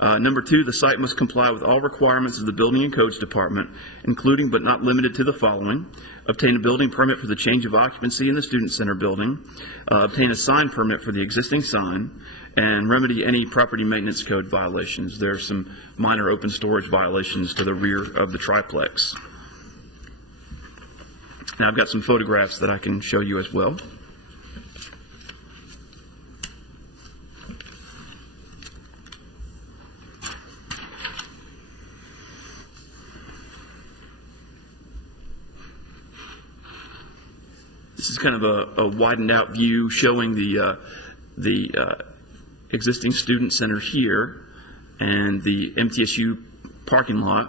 Number 2, the site must comply with all requirements of the Building and Codes Department, including but not limited to the following: obtain a building permit for the change of occupancy in the Student Center building, obtain a sign permit for the existing sign, and remedy any property maintenance code violations. There are some minor open storage violations to the rear of the triplex. Now I've got some photographs that I can show you as well. This is kind of a widened out view showing the existing student center here and the MTSU parking lot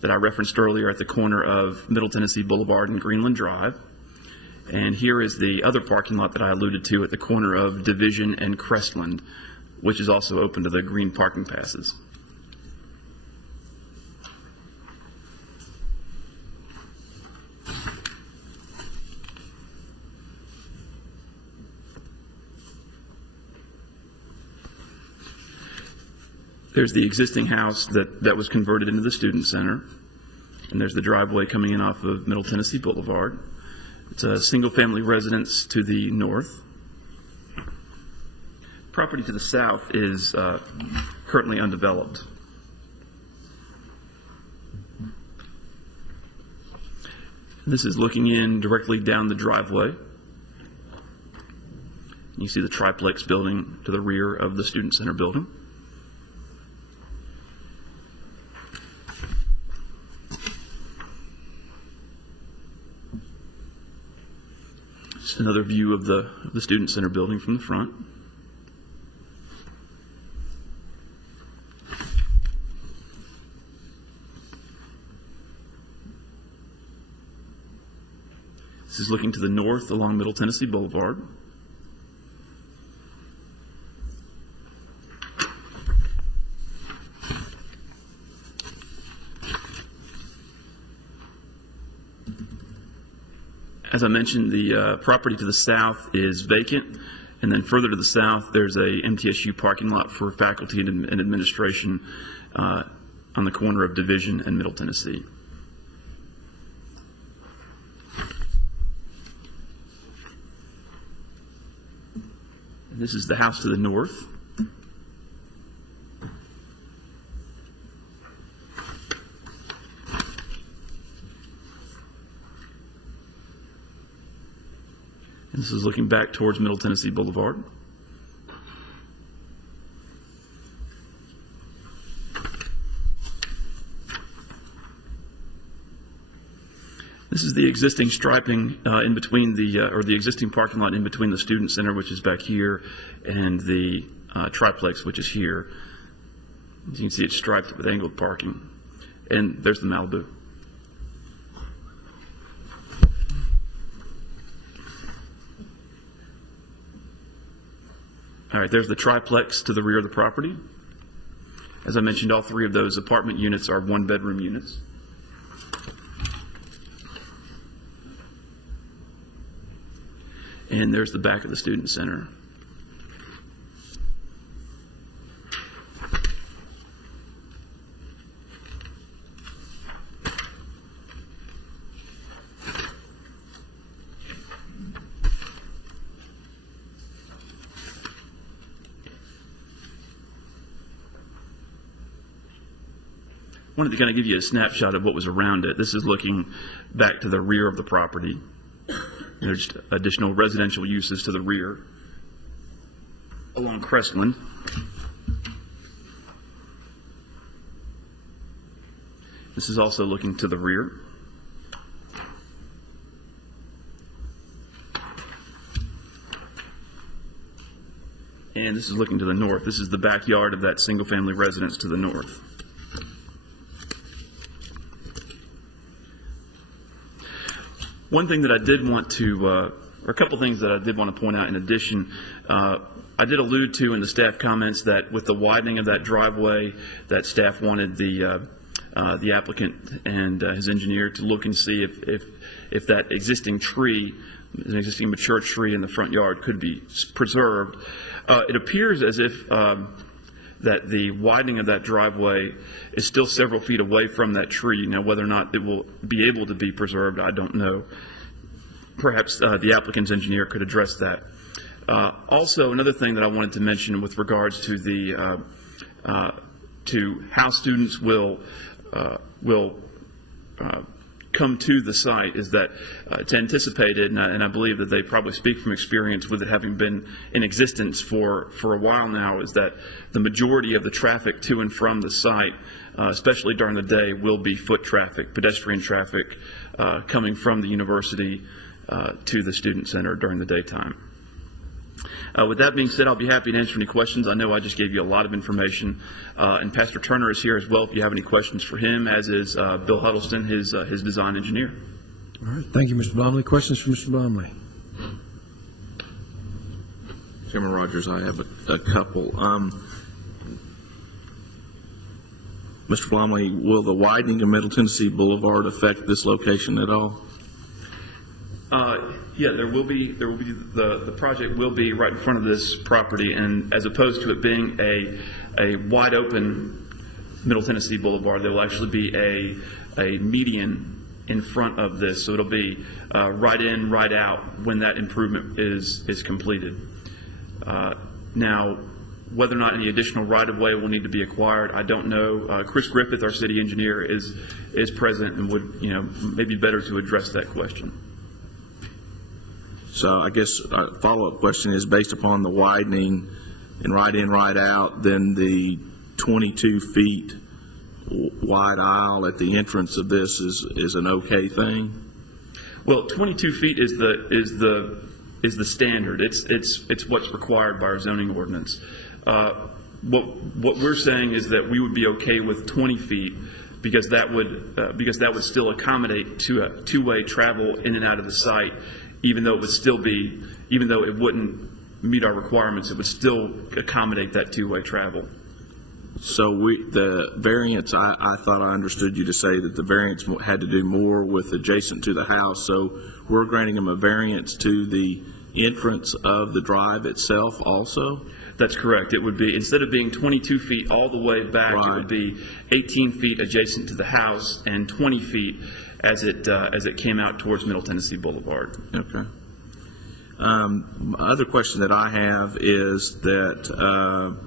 that I referenced earlier at the corner of Middle Tennessee Boulevard and Greenland Drive. And here is the other parking lot that I alluded to at the corner of Division and Crestland, which is also open to the green parking passes. There's the existing house that was converted into the student center, and there's the driveway coming in off of Middle Tennessee Boulevard. It's a single-family residence to the north. Property to the south is currently undeveloped. This is looking in directly down the driveway. You see the triplex building to the rear of the student center building. Another view of the Student Center building from the front. This is looking to the north along Middle Tennessee Boulevard. As I mentioned, the property to the south is vacant, and then further to the south, there's a MTSU parking lot for faculty and administration on the corner of Division and Middle Tennessee. This is the house to the north. This is looking back towards Middle Tennessee Boulevard. This is the existing striping in between the existing parking lot in between the Student Center, which is back here, and the triplex, which is here. As you can see, it's striped with angled parking. And there's the Malibu. All right, there's the triplex to the rear of the property. As I mentioned, all three of those apartment units are one-bedroom units. And there's the back of the Student Center. I wanted to kind of give you a snapshot of what was around it. This is looking back to the rear of the property. There's additional residential uses to the rear along Crestland. This is also looking to the rear. And this is looking to the north. This is the backyard of that single-family residence to the north. One thing that I did want to, or a couple things that I did want to point out in addition, I did allude to in the staff comments that with the widening of that driveway, that staff wanted the applicant and his engineer to look and see if that existing tree, an existing mature tree in the front yard, could be preserved. It appears as if that the widening of that driveway is still several feet away from that tree. Now, whether or not it will be able to be preserved, I don't know. Perhaps the applicant's engineer could address that. Also, another thing that I wanted to mention with regards to the to how students will come to the site is that it's anticipated, and I believe that they probably speak from experience with it having been in existence for a while now, is that the majority of the traffic to and from the site, especially during the day, will be foot traffic, pedestrian traffic coming from the university to the Student Center during the daytime. With that being said, I'll be happy to answer any questions. I know I just gave you a lot of information, and Pastor Turner is here as well if you have any questions for him, as is Bill Huddleston, his design engineer. All right. Thank you, Mr. Blomley. Questions for Mr. Blomley? Chairman Rogers, I have a couple. Mr. Blomley, will the widening of Middle Tennessee Boulevard affect this location at all? Yeah, there will be the project will be right in front of this property, and as opposed to it being a wide open Middle Tennessee Boulevard, there will actually be a median in front of this, so it'll be right in, right out when that improvement is completed. Now, whether or not any additional right-of-way will need to be acquired, I don't know. Chris Griffith, our city engineer, is present and would, maybe better to address that question. So I guess our follow-up question is, based upon the widening and right in, right out, then the 22 feet wide aisle at the entrance of this is an okay thing? Well, 22 feet is the standard. It's what's required by our zoning ordinance. What we're saying is that we would be okay with 20 feet because that would still accommodate two-way travel in and out of the site. Even though it wouldn't meet our requirements, it would still accommodate that two-way travel. So the variance, I thought I understood you to say that the variance had to do more with adjacent to the house. So we're granting them a variance to the entrance of the drive itself also? That's correct. It would be, instead of being 22 feet all the way back, Right. it would be 18 feet adjacent to the house and 20 feet as it came out towards Middle Tennessee Boulevard. Okay. Other question that I have is that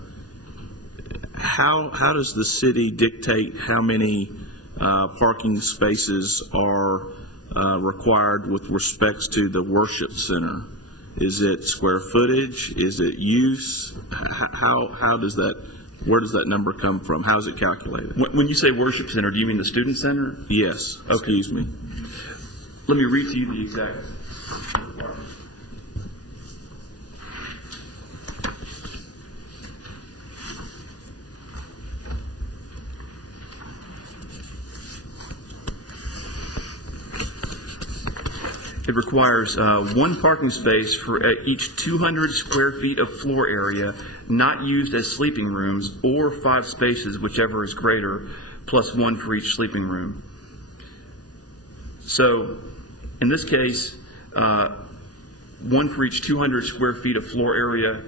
how does the city dictate how many parking spaces are required with respects to the worship center? Is it square footage? Is it use? How does that, where does that number come from? How is it calculated? When you say worship center, do you mean the student center? Yes, excuse me. Let me read to you the exact. It requires one parking space for each 200 square feet of floor area not used as sleeping rooms, or 5 spaces, whichever is greater, plus 1 for each sleeping room. So, in this case, 1 for each 200 square feet of floor area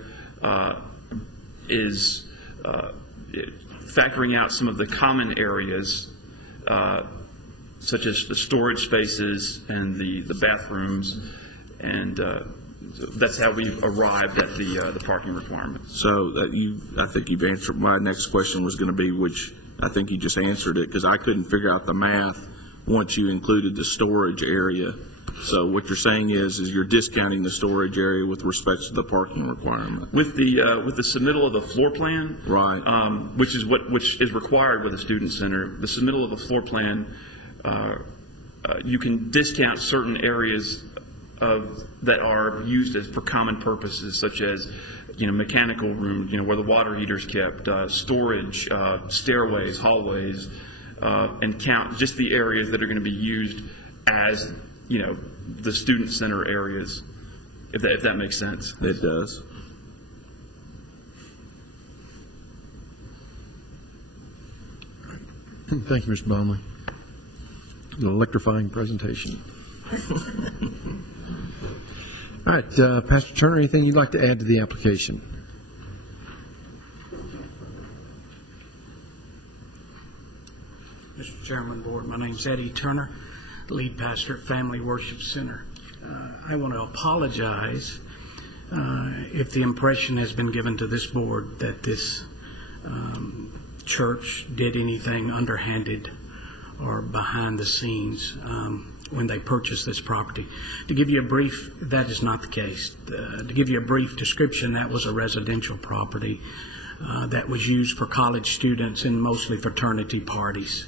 is factoring out some of the common areas, such as the storage spaces and the bathrooms, and that's how we arrived at the parking requirement. So I think you've answered, my next question was going to be, which I think you just answered it, because I couldn't figure out the math once you included the storage area. So what you're saying is you're discounting the storage area with respect to the parking requirement. With the submittal of the floor plan, Right. Which is required with a student center, the submittal of the floor plan, you can discount certain areas that are used for common purposes, such as mechanical rooms, where the water heater's kept, storage, stairways, hallways, and count just the areas that are going to be used as the student center areas, if that makes sense. It does. Thank you, Mr. Baumley. An electrifying presentation. All right, Pastor Turner, anything you'd like to add to the application? Mr. Chairman, Board, my name's Eddie Turner, lead pastor at Family Worship Center. I want to apologize if the impression has been given to this board that this church did anything underhanded or behind the scenes when they purchased this property. To give you a brief, that is not the case. To give you a brief description, that was a residential property that was used for college students and mostly fraternity parties.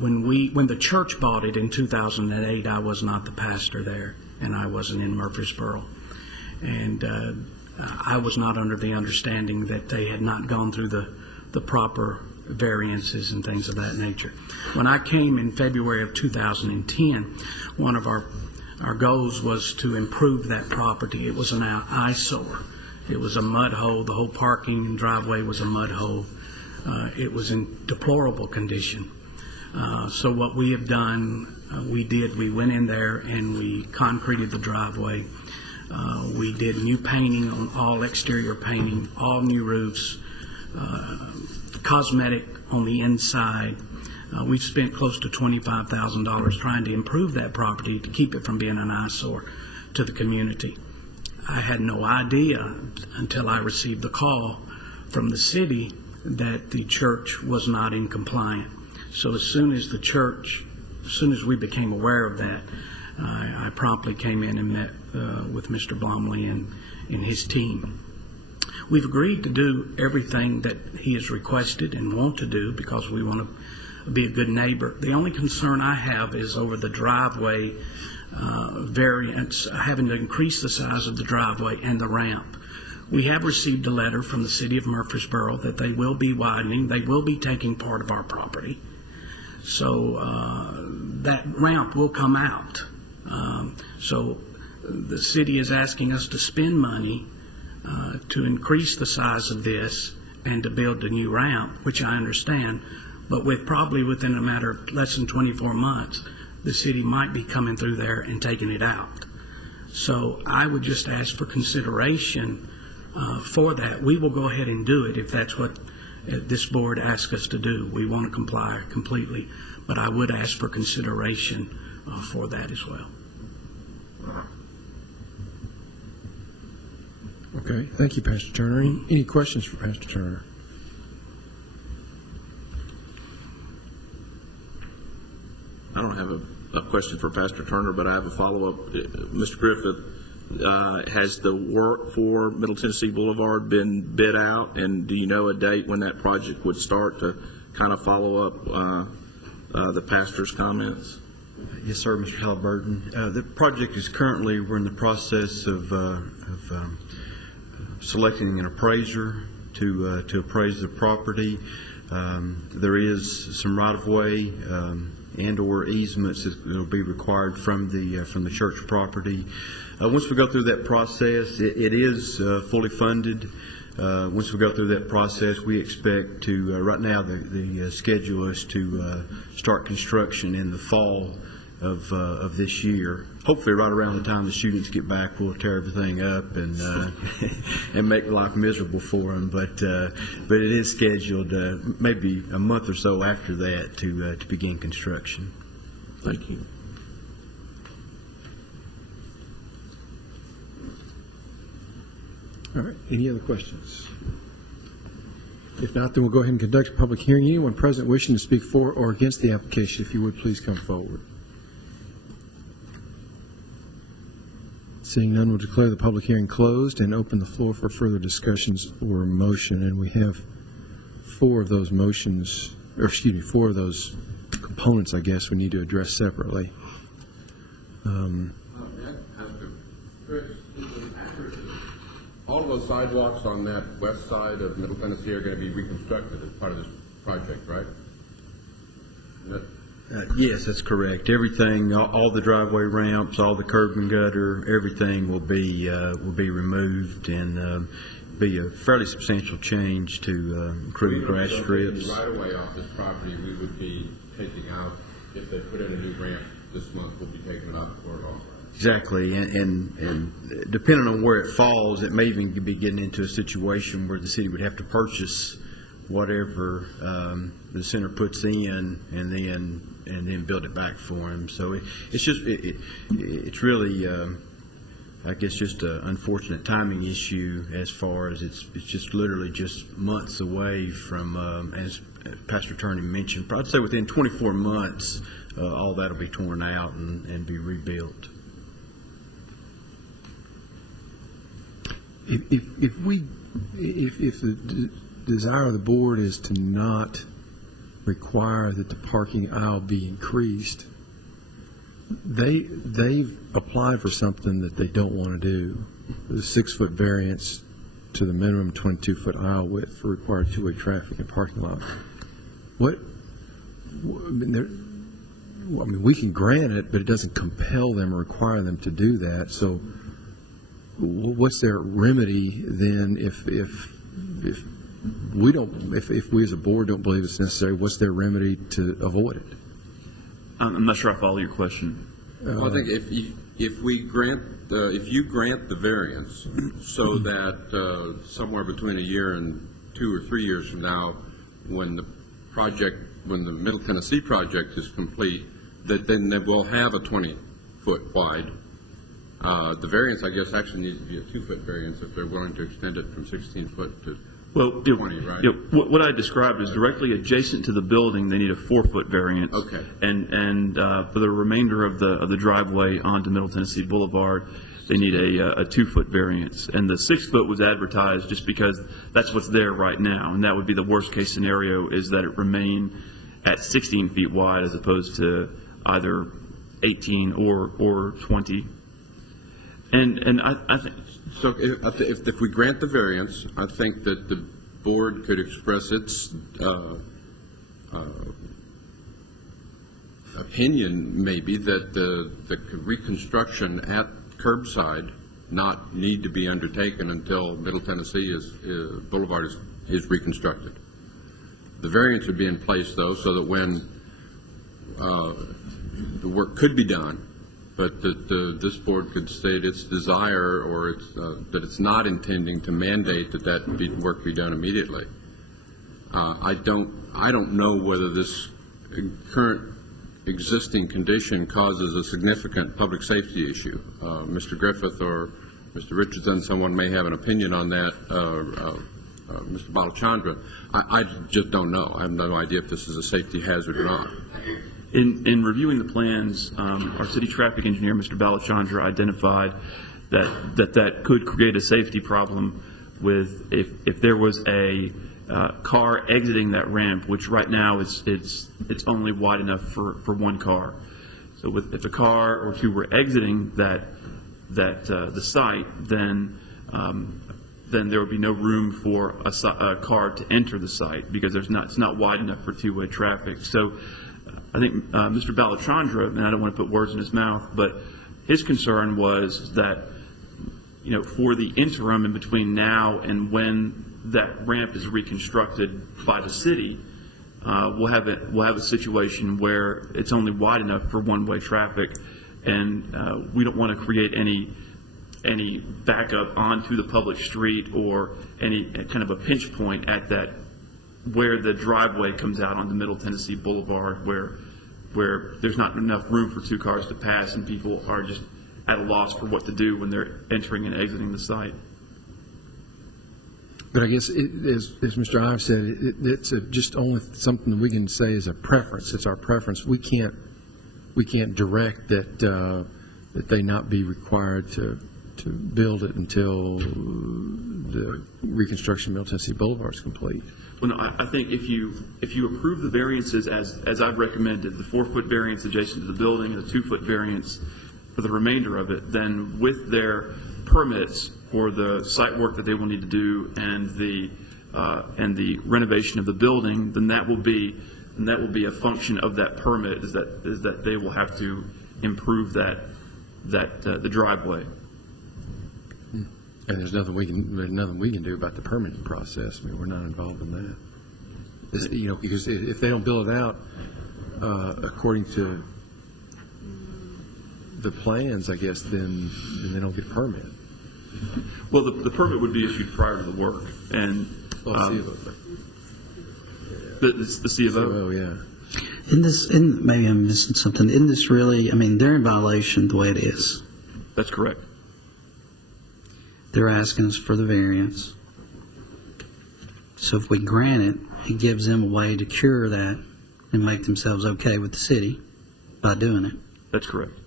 When the church bought it in 2008, I was not the pastor there, and I wasn't in Murfreesboro. And I was not under the understanding that they had not gone through the proper variances and things of that nature. When I came in February of 2010, one of our goals was to improve that property. It was an eyesore. It was a mud hole. The whole parking and driveway was a mud hole. It was in deplorable condition. So what we have done, we went in there and we concreted the driveway. We did new painting on all exterior painting, all new roofs, cosmetic on the inside. We've spent close to $25,000 trying to improve that property to keep it from being an eyesore to the community. I had no idea until I received the call from the city that the church was not in compliance. So as soon as we became aware of that, I promptly came in and met with Mr. Blomley and his team. We've agreed to do everything that he has requested and want to do because we want to be a good neighbor. The only concern I have is over the driveway variance, having to increase the size of the driveway and the ramp. We have received a letter from the city of Murfreesboro that they will be widening. They will be taking part of our property. So that ramp will come out. So the city is asking us to spend money to increase the size of this and to build the new ramp, which I understand, but probably within a matter of less than 24 months, the city might be coming through there and taking it out. So I would just ask for consideration for that. We will go ahead and do it if that's what this board asks us to do. We want to comply completely, but I would ask for consideration for that as well. Okay, thank you, Pastor Turner. Any questions for Pastor Turner? I don't have a question for Pastor Turner, but I have a follow-up. Mr. Griffith, has the work for Middle Tennessee Boulevard been bid out, and do you know a date when that project would start to kind of follow up the pastor's comments? Yes, sir, Mr. Halliburton. The project is currently, we're in the process of selecting an appraiser to appraise the property. There is some right-of-way and/or easements that will be required from the church property. Once we go through that process, it is fully funded. Once we go through that process, we expect to, right now the schedule is to start construction in the fall of this year. Hopefully right around the time the students get back, we'll tear everything up and and make life miserable for them. But it is scheduled maybe a month or so after that to begin construction. Thank you. All right, any other questions? If not, then we'll go ahead and conduct a public hearing. Anyone present wishing to speak for or against the application, if you would, please come forward. Seeing none, we'll declare the public hearing closed and open the floor for further discussions or motion. And we have four of those components, I guess, we need to address separately. All of those sidewalks on that west side of Middle Tennessee are going to be reconstructed as part of this project, right? Yes, that's correct. Everything, all the driveway ramps, all the curb and gutter, everything will be removed and be a fairly substantial change to include grass strips. Right away off this property, we would be taking out, if they put in a new ramp this month, we'll be taking it out before it all. Exactly, and depending on where it falls, it may even be getting into a situation where the city would have to purchase whatever the center puts in, and then build it back for them. So it's really, I guess, just an unfortunate timing issue as far as it's just literally just months away from, as Pastor Turney mentioned, I'd say within 24 months, all that'll be torn out and be rebuilt. If the desire of the board is to not require that the parking aisle be increased, they've applied for something that they don't want to do. The 6-foot variance to the minimum 22-foot aisle width for required two-way traffic and parking lot. I mean, we can grant it, but it doesn't compel them or require them to do that. So what's their remedy then if we as a board don't believe it's necessary? What's their remedy to avoid it? I'm not sure I follow your question. Well, I think if you grant the variance so that somewhere between a year and 2 or 3 years from now, when the Middle Tennessee project is complete, that then they will have a 20-foot wide. The variance, I guess, actually needs to be a 2-foot variance if they're willing to extend it from 16 foot to 20, right? What I described is directly adjacent to the building, they need a 4-foot variance. Okay. And for the remainder of the driveway onto Middle Tennessee Boulevard, they need a 2-foot variance. And the 6-foot was advertised just because that's what's there right now. And that would be the worst case scenario, is that it remain at 16 feet wide as opposed to either 18 or 20. And I think so. If we grant the variance, I think that the board could express its opinion, maybe, that the reconstruction at curbside not need to be undertaken until Middle Tennessee Boulevard is is reconstructed. The variance would be in place, though, so that when the work could be done, but that this board could state its desire or that it's not intending to mandate that work be done immediately. I don't know whether this current existing condition causes a significant public safety issue. Mr. Griffith or Mr. Richardson, someone may have an opinion on that. Mr. Balachandra, I just don't know. I have no idea if this is a safety hazard or not. In reviewing the plans, our city traffic engineer, Mr. Balachandra, identified that could create a safety problem with if there was a car exiting that ramp, which right now it's only wide enough for one car. So if a car or two were exiting the site, then there would be no room for a car to enter the site because it's not wide enough for two-way traffic. So I think Mr. Balachandra, and I don't want to put words in his mouth, but his concern was that, for the interim in between now and when that ramp is reconstructed by the city, we'll have a situation where it's only wide enough for one-way traffic, and we don't want to create any backup onto the public street or any kind of a pinch point at that where the driveway comes out onto Middle Tennessee Boulevard, where there's not enough room for two cars to pass and people are just at a loss for what to do when they're entering and exiting the site. But I guess, as Mr. Ives said, it's just only something that we can say is a preference. It's our preference. We can't direct that they not be required to build it until the reconstruction of Middle Tennessee Boulevard is complete. Well, no, I think if you approve the variances as I've recommended, the 4-foot variance adjacent to the building and the 2-foot variance for the remainder of it, then with their permits for the site work that they will need to do and the renovation of the building, then that will be a function of that permit is that they will have to improve the driveway. And there's nothing we can do about the permitting process. I mean, we're not involved in that. Because if they don't build it out according to the plans, I guess, then they don't get a permit. Well, the permit would be issued prior to the work, and the C of O. Oh, yeah. Maybe I'm missing something. Isn't this really? I mean, they're in violation the way it is. That's correct. They're asking us for the variance. So if we grant it, it gives them a way to cure that and make themselves okay with the city by doing it. That's correct.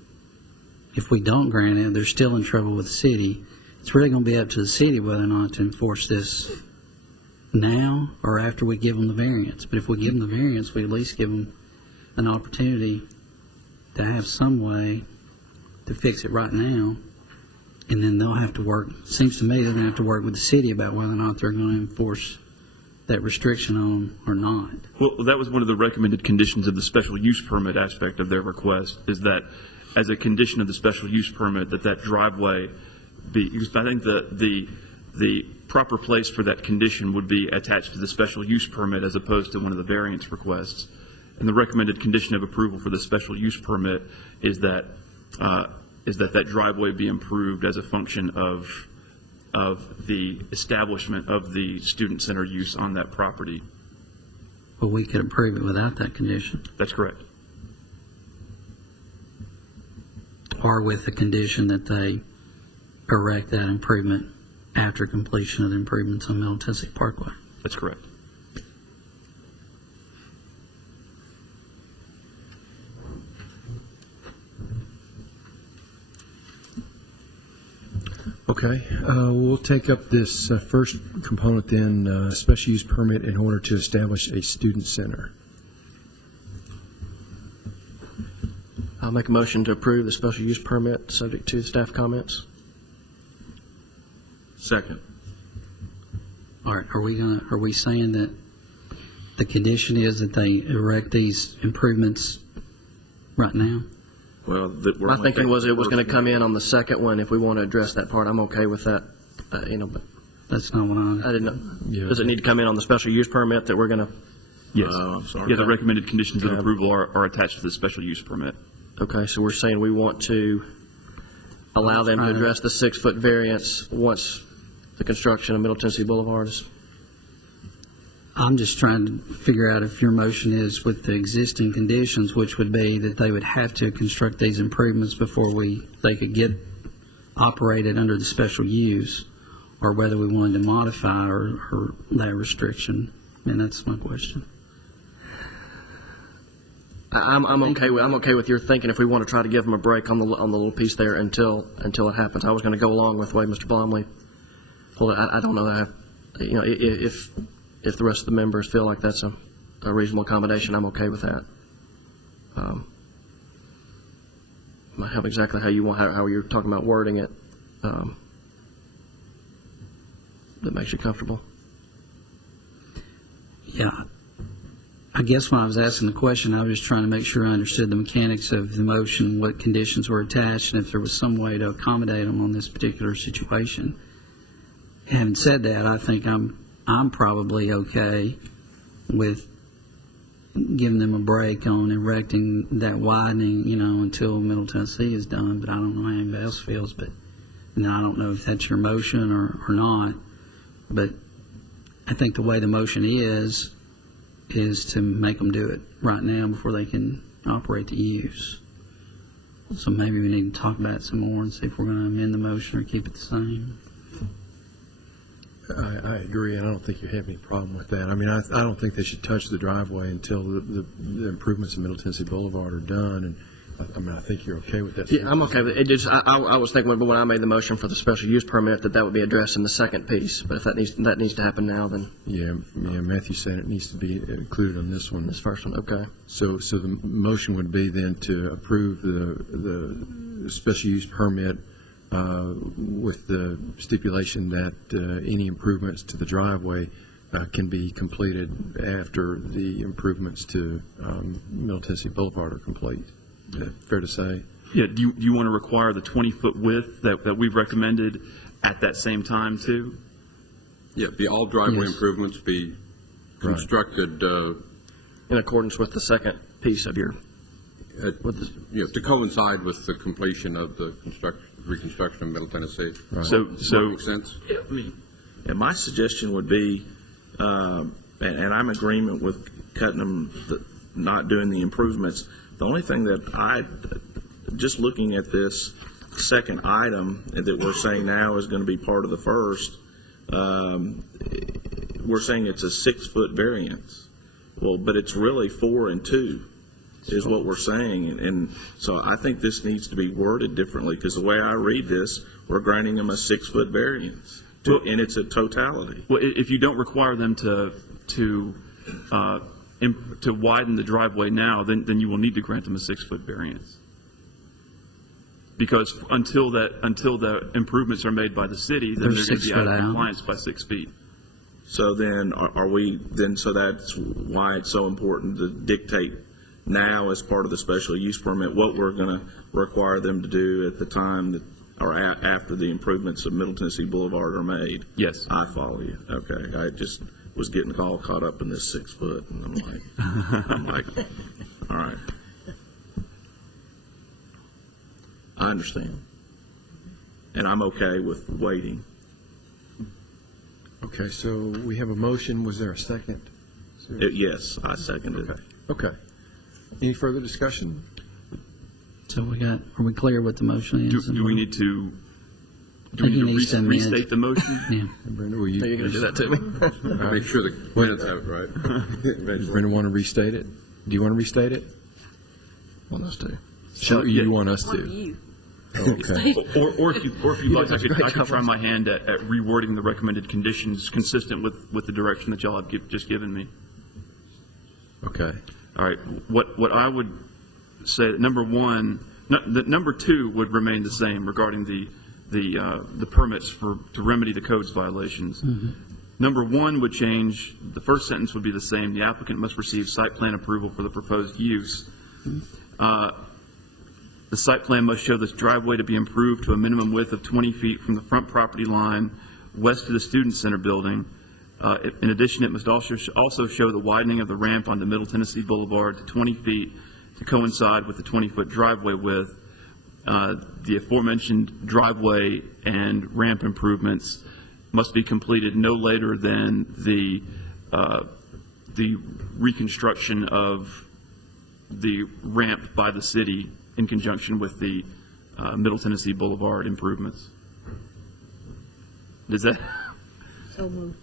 If we don't grant it, they're still in trouble with the city. It's really going to be up to the city whether or not to enforce this now or after we give them the variance. But if we give them the variance, we at least give them an opportunity to have some way to fix it right now. And then they'll have to work, seems to me they're going to have to work with the city about whether or not they're going to enforce that restriction on them or not. Well, that was one of the recommended conditions of the special use permit aspect of their request, is that as a condition of the special use permit that driveway be, because I think the proper place for that condition would be attached to the special use permit as opposed to one of the variance requests. And the recommended condition of approval for the special use permit is that that driveway be improved as a function of the establishment of the student center use on that property. But we could approve it without that condition. That's correct. Or with the condition that they erect that improvement after completion of the improvements on Middle Tennessee Parkway. That's correct. Okay, we'll take up this first component then, special use permit in order to establish a student center. I'll make a motion to approve the special use permit subject to staff comments. Second. All right, are we saying that the condition is that they erect these improvements right now? Well, My thinking was it was going to come in on the second one if we want to address that part. I'm okay with that, but That's not what I didn't know. Yeah. Does it need to come in on the special use permit that we're going to? Yes. Sorry. Yeah, the recommended conditions of approval are attached to the special use permit. Okay, so we're saying we want to allow them to address the 6-foot variance once the construction of Middle Tennessee Boulevard is. I'm just trying to figure out if your motion is with the existing conditions, which would be that they would have to construct these improvements before they could get operated under the special use, or whether we wanted to modify or that restriction. And that's my question. I'm okay with your thinking if we want to try to give them a break on the little piece there until it happens. I was going to go along with the way Mr. Blomley pulled it. I don't know that if the rest of the members feel like that's a reasonable accommodation, I'm okay with that. I have exactly how you want how you're talking about wording it that makes you comfortable. Yeah. I guess when I was asking the question, I was just trying to make sure I understood the mechanics of the motion, what conditions were attached, and if there was some way to accommodate them on this particular situation. Having said that, I think I'm probably okay with giving them a break on erecting that widening, until Middle Tennessee is done. But I don't know how anybody else feels. But I don't know if that's your motion or not. But I think the way the motion is to make them do it right now before they can operate the use. So maybe we need to talk about it some more and see if we're going to amend the motion or keep it the same. I agree, and I don't think you have any problem with that. I mean, I don't think they should touch the driveway until the improvements in Middle Tennessee Boulevard are done, and I think you're okay with that. Yeah, I'm okay with it. I was thinking when I made the motion for the special use permit that would be addressed in the second piece, but if that needs to happen now, then. Yeah, Matthew said it needs to be included on this one. This first one, okay. So the motion would be then to approve the special use permit with the stipulation that any improvements to the driveway can be completed after the improvements to Middle Tennessee Boulevard are complete. Is that fair to say? Yeah. Do you want to require the 20-foot width that we've recommended at that same time too? Yeah, all driveway improvements be constructed In accordance with the second piece of your. to coincide with the completion of the reconstruction of Middle Tennessee. Right. So Makes sense. And my suggestion would be, and I'm in agreement with cutting them, not doing the improvements. The only thing that just looking at this second item that we're saying now is going to be part of the first, we're saying it's a 6-foot variance. Well, but it's really 4 and 2 is what we're saying. And so I think this needs to be worded differently, because the way I read this, we're granting them a 6-foot variance. And it's a totality. Well, if you don't require them to widen the driveway now, then you will need to grant them a 6-foot variance. Because until the improvements are made by the city, then they're going to be out of compliance by 6 feet. So then so that's why it's so important to dictate now as part of the special use permit what we're going to require them to do at the time that, or after the improvements of Middle Tennessee Boulevard are made. Yes. I follow you. Okay. I just was getting all caught up in this 6 foot, and I'm like, all right. I understand. And I'm okay with waiting. Okay, so we have a motion. Was there a second? Yes, I seconded it. Okay. Any further discussion? So are we clear what the motion is? Do we need to restate the motion? Yeah. Brenda, will you? Are you going to do that to me? Make sure the minutes have it right. Does Brenda want to restate it? Do you want to restate it? Want us to? You want us to? Okay. Or if you'd like, I could try my hand at rewording the recommended conditions consistent with the direction that y'all have just given me. Okay. All right. What I would say, number 2 would remain the same regarding the permits to remedy the code's violations. Mm-hmm. Number 1 would change. The first sentence would be the same. The applicant must receive site plan approval for the proposed use. The site plan must show this driveway to be improved to a minimum width of 20 feet from the front property line west of the Student Center building. In addition, it must also show the widening of the ramp onto Middle Tennessee Boulevard to 20 feet to coincide with the 20-foot driveway width. The aforementioned driveway and ramp improvements must be completed no later than the reconstruction of the ramp by the city in conjunction with the Middle Tennessee Boulevard improvements. Does that? So moved.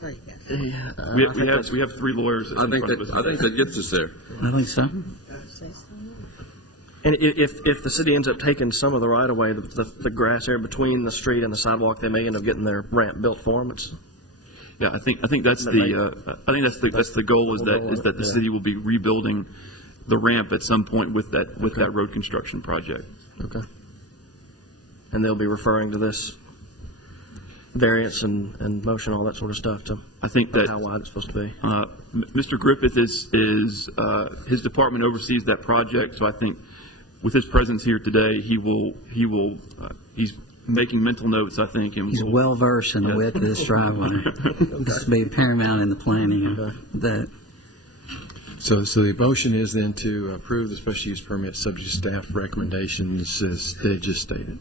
Sorry. We have three lawyers. I think that gets us there. I think so. And if the city ends up taking some of the right of way, the grass area between the street and the sidewalk, they may end up getting their ramp built for them. Yeah, I think that's the goal is that the city will be rebuilding the ramp at some point with that road construction project. Okay. And they'll be referring to this variance and motion, all that sort of stuff, to I think that how wide it's supposed to be. Mr. Griffith is his department oversees that project, so I think with his presence here today, he's making mental notes, I think. And He's well versed in the width of this driveway. This will be paramount in the planning of that. So the motion is then to approve the special use permit subject to staff recommendations as they just stated.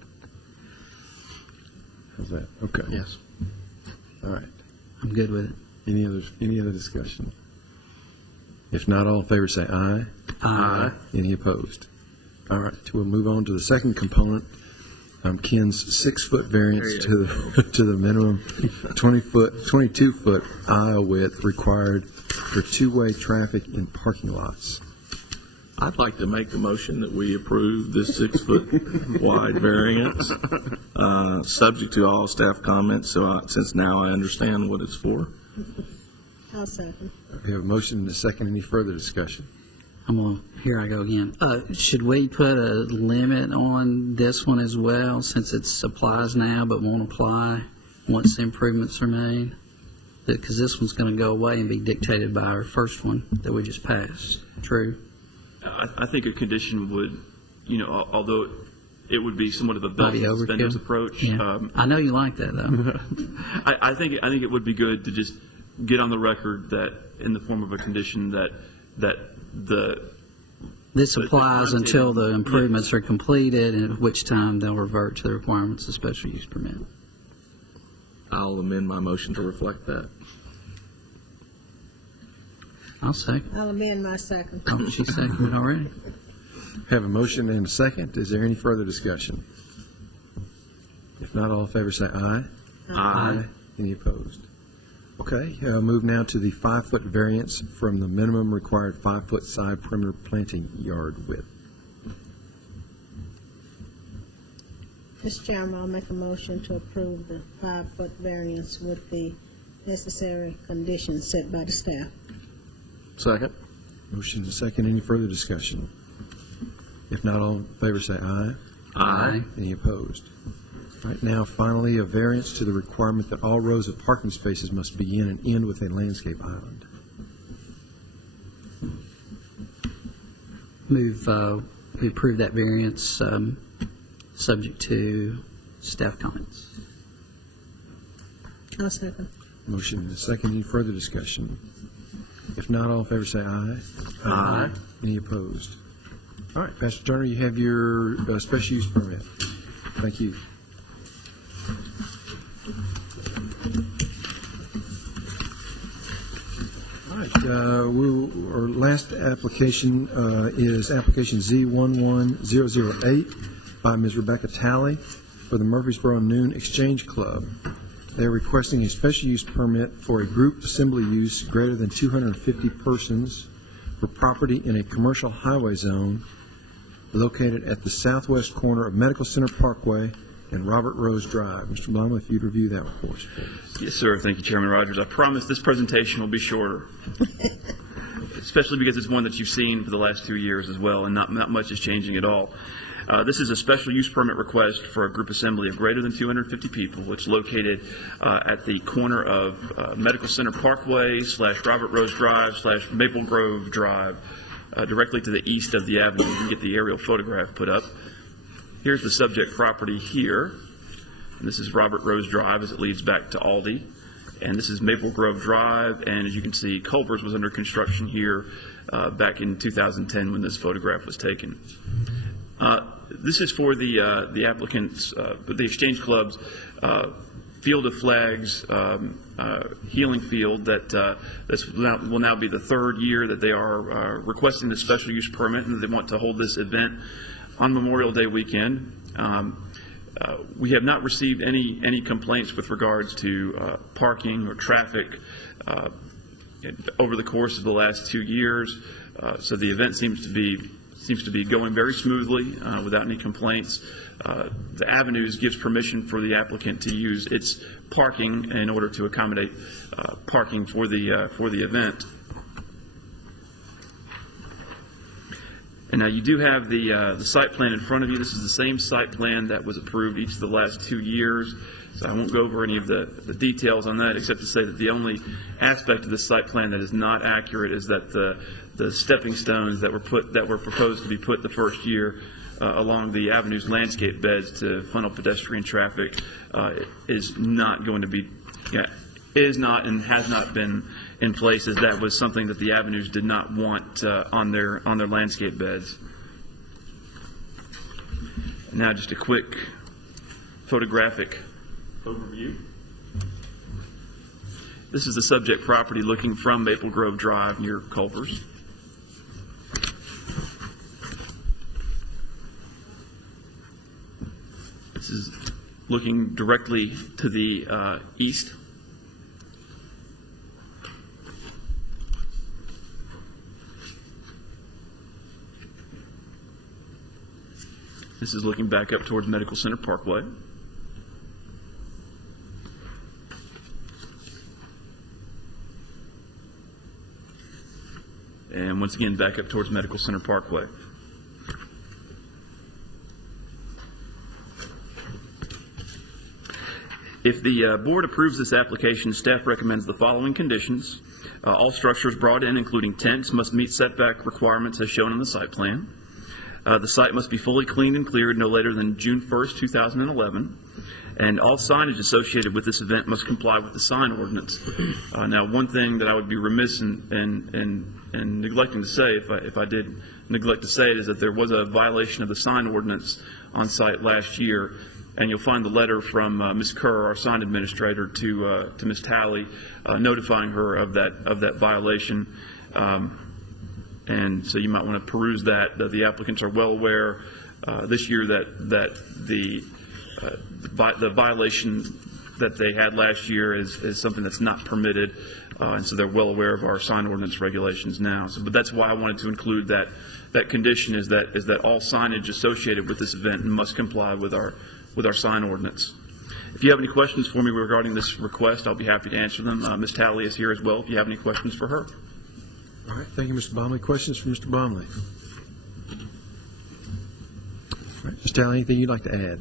How's that? Okay. Yes. All right. I'm good with it. Any other discussion? If not, all in favor say aye. Aye. Any opposed? All right. We'll move on to the second component. Ken's 6-foot variance to the minimum 22-foot aisle width required for two-way traffic in parking lots. I'd like to make a motion that we approve this 6-foot wide variance, subject to all staff comments, since now I understand what it's for. I'll second. We have a motion and a second. Any further discussion? Here I go again. Should we put a limit on this one as well, since it applies now but won't apply once the improvements are made? Because this one's going to go away and be dictated by our first one that we just passed. True? I think a condition would, although it would be somewhat of a belt and suspenders approach. Yeah. I know you like that, though. I think it would be good to just get on the record that, in the form of a condition, that this applies until the improvements are completed, and at which time they'll revert to the requirements of special use permit. I'll amend my motion to reflect that. I'll second. I'll amend my second. Oh, she seconded already. Have a motion and a second. Is there any further discussion? If not, all in favor say aye. Aye. Any opposed? Okay, move now to the 5-foot variance from the minimum required 5-foot side perimeter planting yard width. Mr. Chairman, I'll make a motion to approve the 5-foot variance with the necessary conditions set by the staff. Second. Motion and a second. Any further discussion? If not, all in favor say aye. Aye. Any opposed? All right, now finally, a variance to the requirement that all rows of parking spaces must begin and end with a landscape island. We approve that variance subject to staff comments. I'll second. Motion and a second. Any further discussion? If not, all in favor say aye. Aye. Any opposed? All right, Pastor Turner, you have your special use permit. Thank you. All right, our last application is application Z11008 by Ms. Rebecca Talley for the Murfreesboro Noon Exchange Club. They're requesting a special use permit for a group assembly use greater than 250 persons for property in a commercial highway zone located at the southwest corner of Medical Center Parkway and Robert Rose Drive. Mr. Blum, if you'd review that for us, please. Yes, sir. Thank you, Chairman Rogers. I promise this presentation will be shorter, especially because it's one that you've seen for the last 2 years as well, and not much is changing at all. This is a special use permit request for a group assembly of greater than 250 people, which is located at the corner of Medical Center Parkway / Robert Rose Drive / Maple Grove Drive, directly to the east of the avenue. You can get the aerial photograph put up. Here's the subject property here. This is Robert Rose Drive as it leads back to Aldi. And this is Maple Grove Drive, and as you can see, Culver's was under construction here back in 2010 when this photograph was taken. This is for the applicants, the Exchange Club's Field of Flags healing field that will now be the third year that they are requesting the special use permit, and they want to hold this event on Memorial Day weekend. We have not received any complaints with regards to parking or traffic over the course of the last 2 years. So the event seems to be going very smoothly without any complaints. The Avenues gives permission for the applicant to use its parking in order to accommodate parking for the event. And now you do have the site plan in front of you. This is the same site plan that was approved each of the last 2 years. So I won't go over any of the details on that, except to say that the only aspect of the site plan that is not accurate is that the stepping stones that were proposed to be put the first year along the Avenue's landscape beds to funnel pedestrian traffic is not going to be, is not and has not been in place, as that was something that the Avenues did not want on their landscape beds. Now just a quick photographic overview. This is the subject property looking from Maple Grove Drive near Culver's. This is looking directly to the east. This is looking back up towards Medical Center Parkway. And once again, back up towards Medical Center Parkway. If the board approves this application, staff recommends the following conditions. All structures brought in, including tents, must meet setback requirements as shown on the site plan. The site must be fully cleaned and cleared no later than June 1st, 2011. And all signage associated with this event must comply with the sign ordinance. Now, one thing that I would be remiss in neglecting to say, if I did neglect to say it, is that there was a violation of the sign ordinance on site last year. And you'll find the letter from Ms. Kerr, our sign administrator, to Ms. Talley, notifying her of that violation. And so you might want to peruse that. The applicants are well aware this year that the violation that they had last year is something that's not permitted, and so they're well aware of our sign ordinance regulations now. So, but that's why I wanted to include that condition is that all signage associated with this event must comply with our sign ordinance. If you have any questions for me regarding this request, I'll be happy to answer them. Ms. Talley is here as well if you have any questions for her. All right, thank you, Mr. Baumley. Questions for Mr. Baumley? All right, Ms. Talley, anything you'd like to add?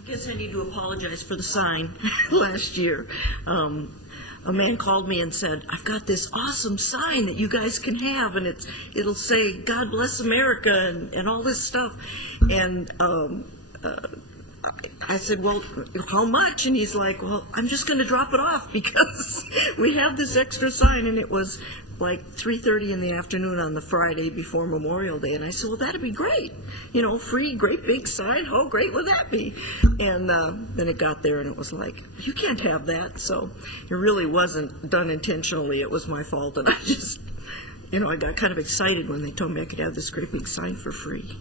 I guess I need to apologize for the sign last year. A man called me and said, I've got this awesome sign that you guys can have, and it'll say, God bless America, and all this stuff. And I said, well, how much? And he's like, well, I'm just going to drop it off because we have this extra sign. And it was like 3:30 in the afternoon on the Friday before Memorial Day. And I said, well, that'd be great. You know, free, great big sign. How great would that be? And then it got there and it was like, you can't have that. So it really wasn't done intentionally. It was my fault. And I just, you know, I got kind of excited when they told me I could have this great big sign for free.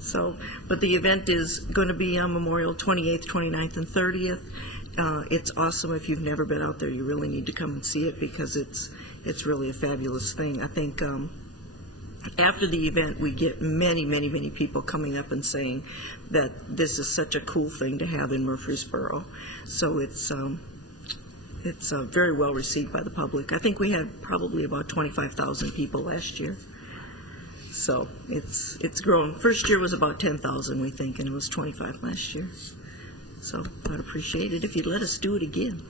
So, but the event is going to be on Memorial 28th, 29th, and 30th. It's awesome. If you've never been out there, you really need to come and see it because it's really a fabulous thing. I think after the event, we get many, many, many people coming up and saying that this is such a cool thing to have in Murfreesboro. So it's very well received by the public. I think we had probably about 25,000 people last year. So it's grown. First year was about 10,000, we think, and it was 25 last year. So I'd appreciate it if you'd let us do it again.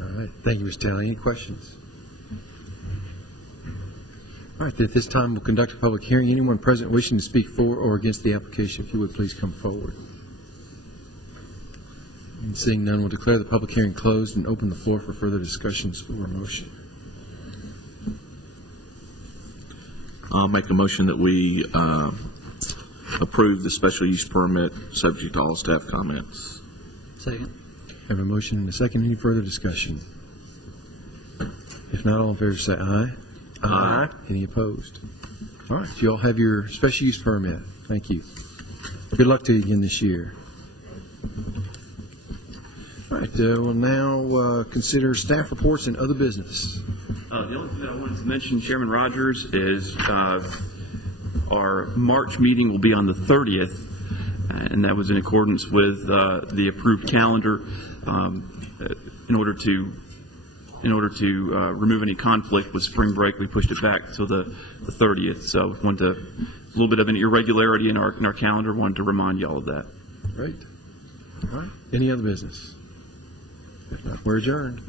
All right. Thank you, Ms. Talley. Any questions? All right, at this time, we'll conduct a public hearing. Anyone present wishing to speak for or against the application, if you would please come forward. And seeing none, we'll declare the public hearing closed and open the floor for further discussions or motion. I'll make a motion that we approve the special use permit, subject to all staff comments. Second. I have a motion and a second. Any further discussion? If not, all in favor say aye. Aye. Any opposed? All right, you all have your special use permit. Thank you. Good luck to you again this year. All right, we'll now consider staff reports and other business. The only thing that I wanted to mention, Chairman Rogers, is our March meeting will be on the 30th, and that was in accordance with the approved calendar. In order to remove any conflict with spring break, we pushed it back till the 30th. So, a little bit of an irregularity in our calendar. Wanted to remind you all of that. Great. All right. Any other business? If not, we're adjourned.